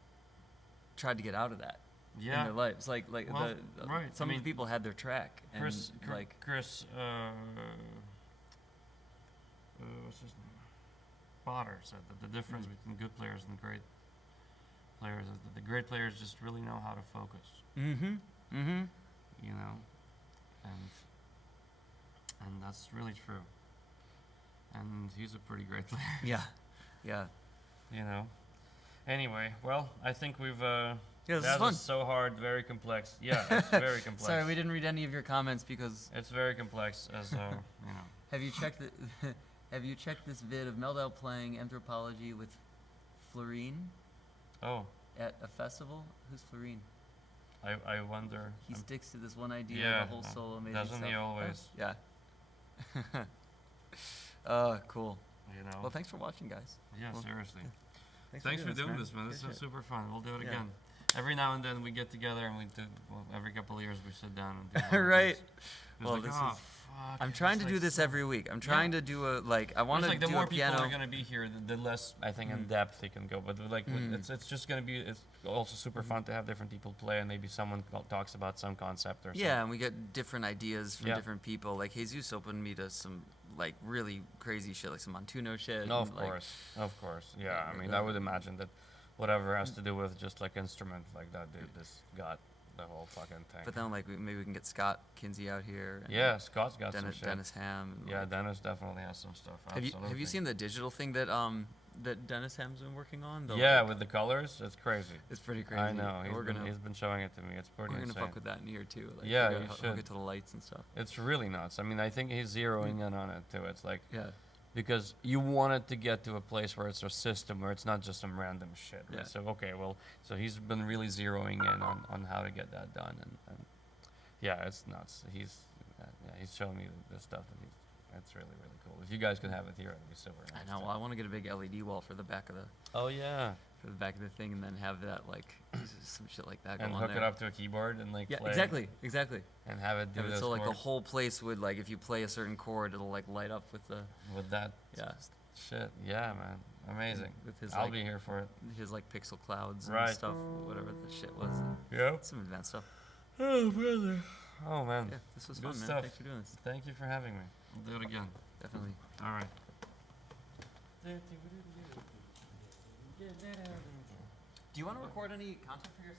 tried to get out of that in yeah. their lives. Like Well, right, some I of mean, the people had their track, and Chris, like what's his name? Potter said that the difference between good players and great players is that the great players just really know how to focus. You know, and that's really true. And he's a pretty great player. yeah. You know. Anyway, well, I think we've. Yeah, this is that fun. was so hard, very complex. Yeah, it's very complex. Sorry, we didn't read any of your comments because. It's very complex, as you know. Have you checked Have you checked this vid of Meldau playing anthropology with Florine Oh, at a festival? Who's Florine? I wonder. He sticks to this one idea yeah, the whole solo amazing doesn't stuff. he always? Yeah. Cool. You know. Well, thanks for watching, guys. Yeah, well, seriously. Thanks Thanks for doing this, man. This Good is shit. super fun. We'll do it Yeah. again. Every now and then we get together and we do. Well, every couple of years we sit down and do. one of Right. these. It's Well, like, this oh, is- fuck. I'm it's trying to like do this so- every week. I'm trying to do a I want It's to like the do more a people piano. are gonna be here, the less I think in depth it can go. But like, it's just gonna be. It's also super fun to have different people play, and maybe someone talks about some concept or something. Yeah, and we get different ideas from Yeah. different people. Like Jesus opened me to some like really crazy shit, like some Montuno shit. No, and, of like, course. Yeah, Yeah, I mean, the- I would imagine that whatever has to do with just like instrument like that, dude, this got the whole fucking thing. But then like maybe we can get Scott Kinsey out here. And Yeah, Scott's got some Dennis, shit. Dennis Ham. And Yeah, like- Dennis definitely has some stuff. Have you absolutely. seen the digital thing that Dennis Ham's been working on? The, Yeah, like- with the colors, it's crazy. it's pretty crazy. I know. We're gonna He's been showing it to me. It's pretty we're gonna insane. fuck with that in here too. Like, Yeah, we're you gonna should. hook it to the lights and stuff. It's really nuts. I mean, I think he's zeroing in on it too. It's like Yeah. because you want it to get to a place where it's a system where it's not just some random shit. Right? Yeah. So okay, well, so he's been really zeroing in on how to get that done, and yeah, it's nuts. He's showing me the stuff that it's really cool. If you guys could have it here, it'd be super nice. I know. Well, I want to get a big LED wall for the back of the Oh yeah, thing, and then have that like some shit like that and go on hook there. it up to a keyboard and like Yeah, play exactly. and have it do Have it those so like the chords whole place would like if you play a certain chord, it'll like light up with the with that yeah shit. Yeah, man, amazing. with his I'll like be here for it. his like pixel clouds and Right. stuff, whatever the shit was. Yeah. Some advanced stuff. Oh brother. Oh man. Yeah, this was Good fun, man. stuff. Thanks for doing this. Thank you for having me. We'll do it again. Definitely. All right. Do you want to record any content for yourself?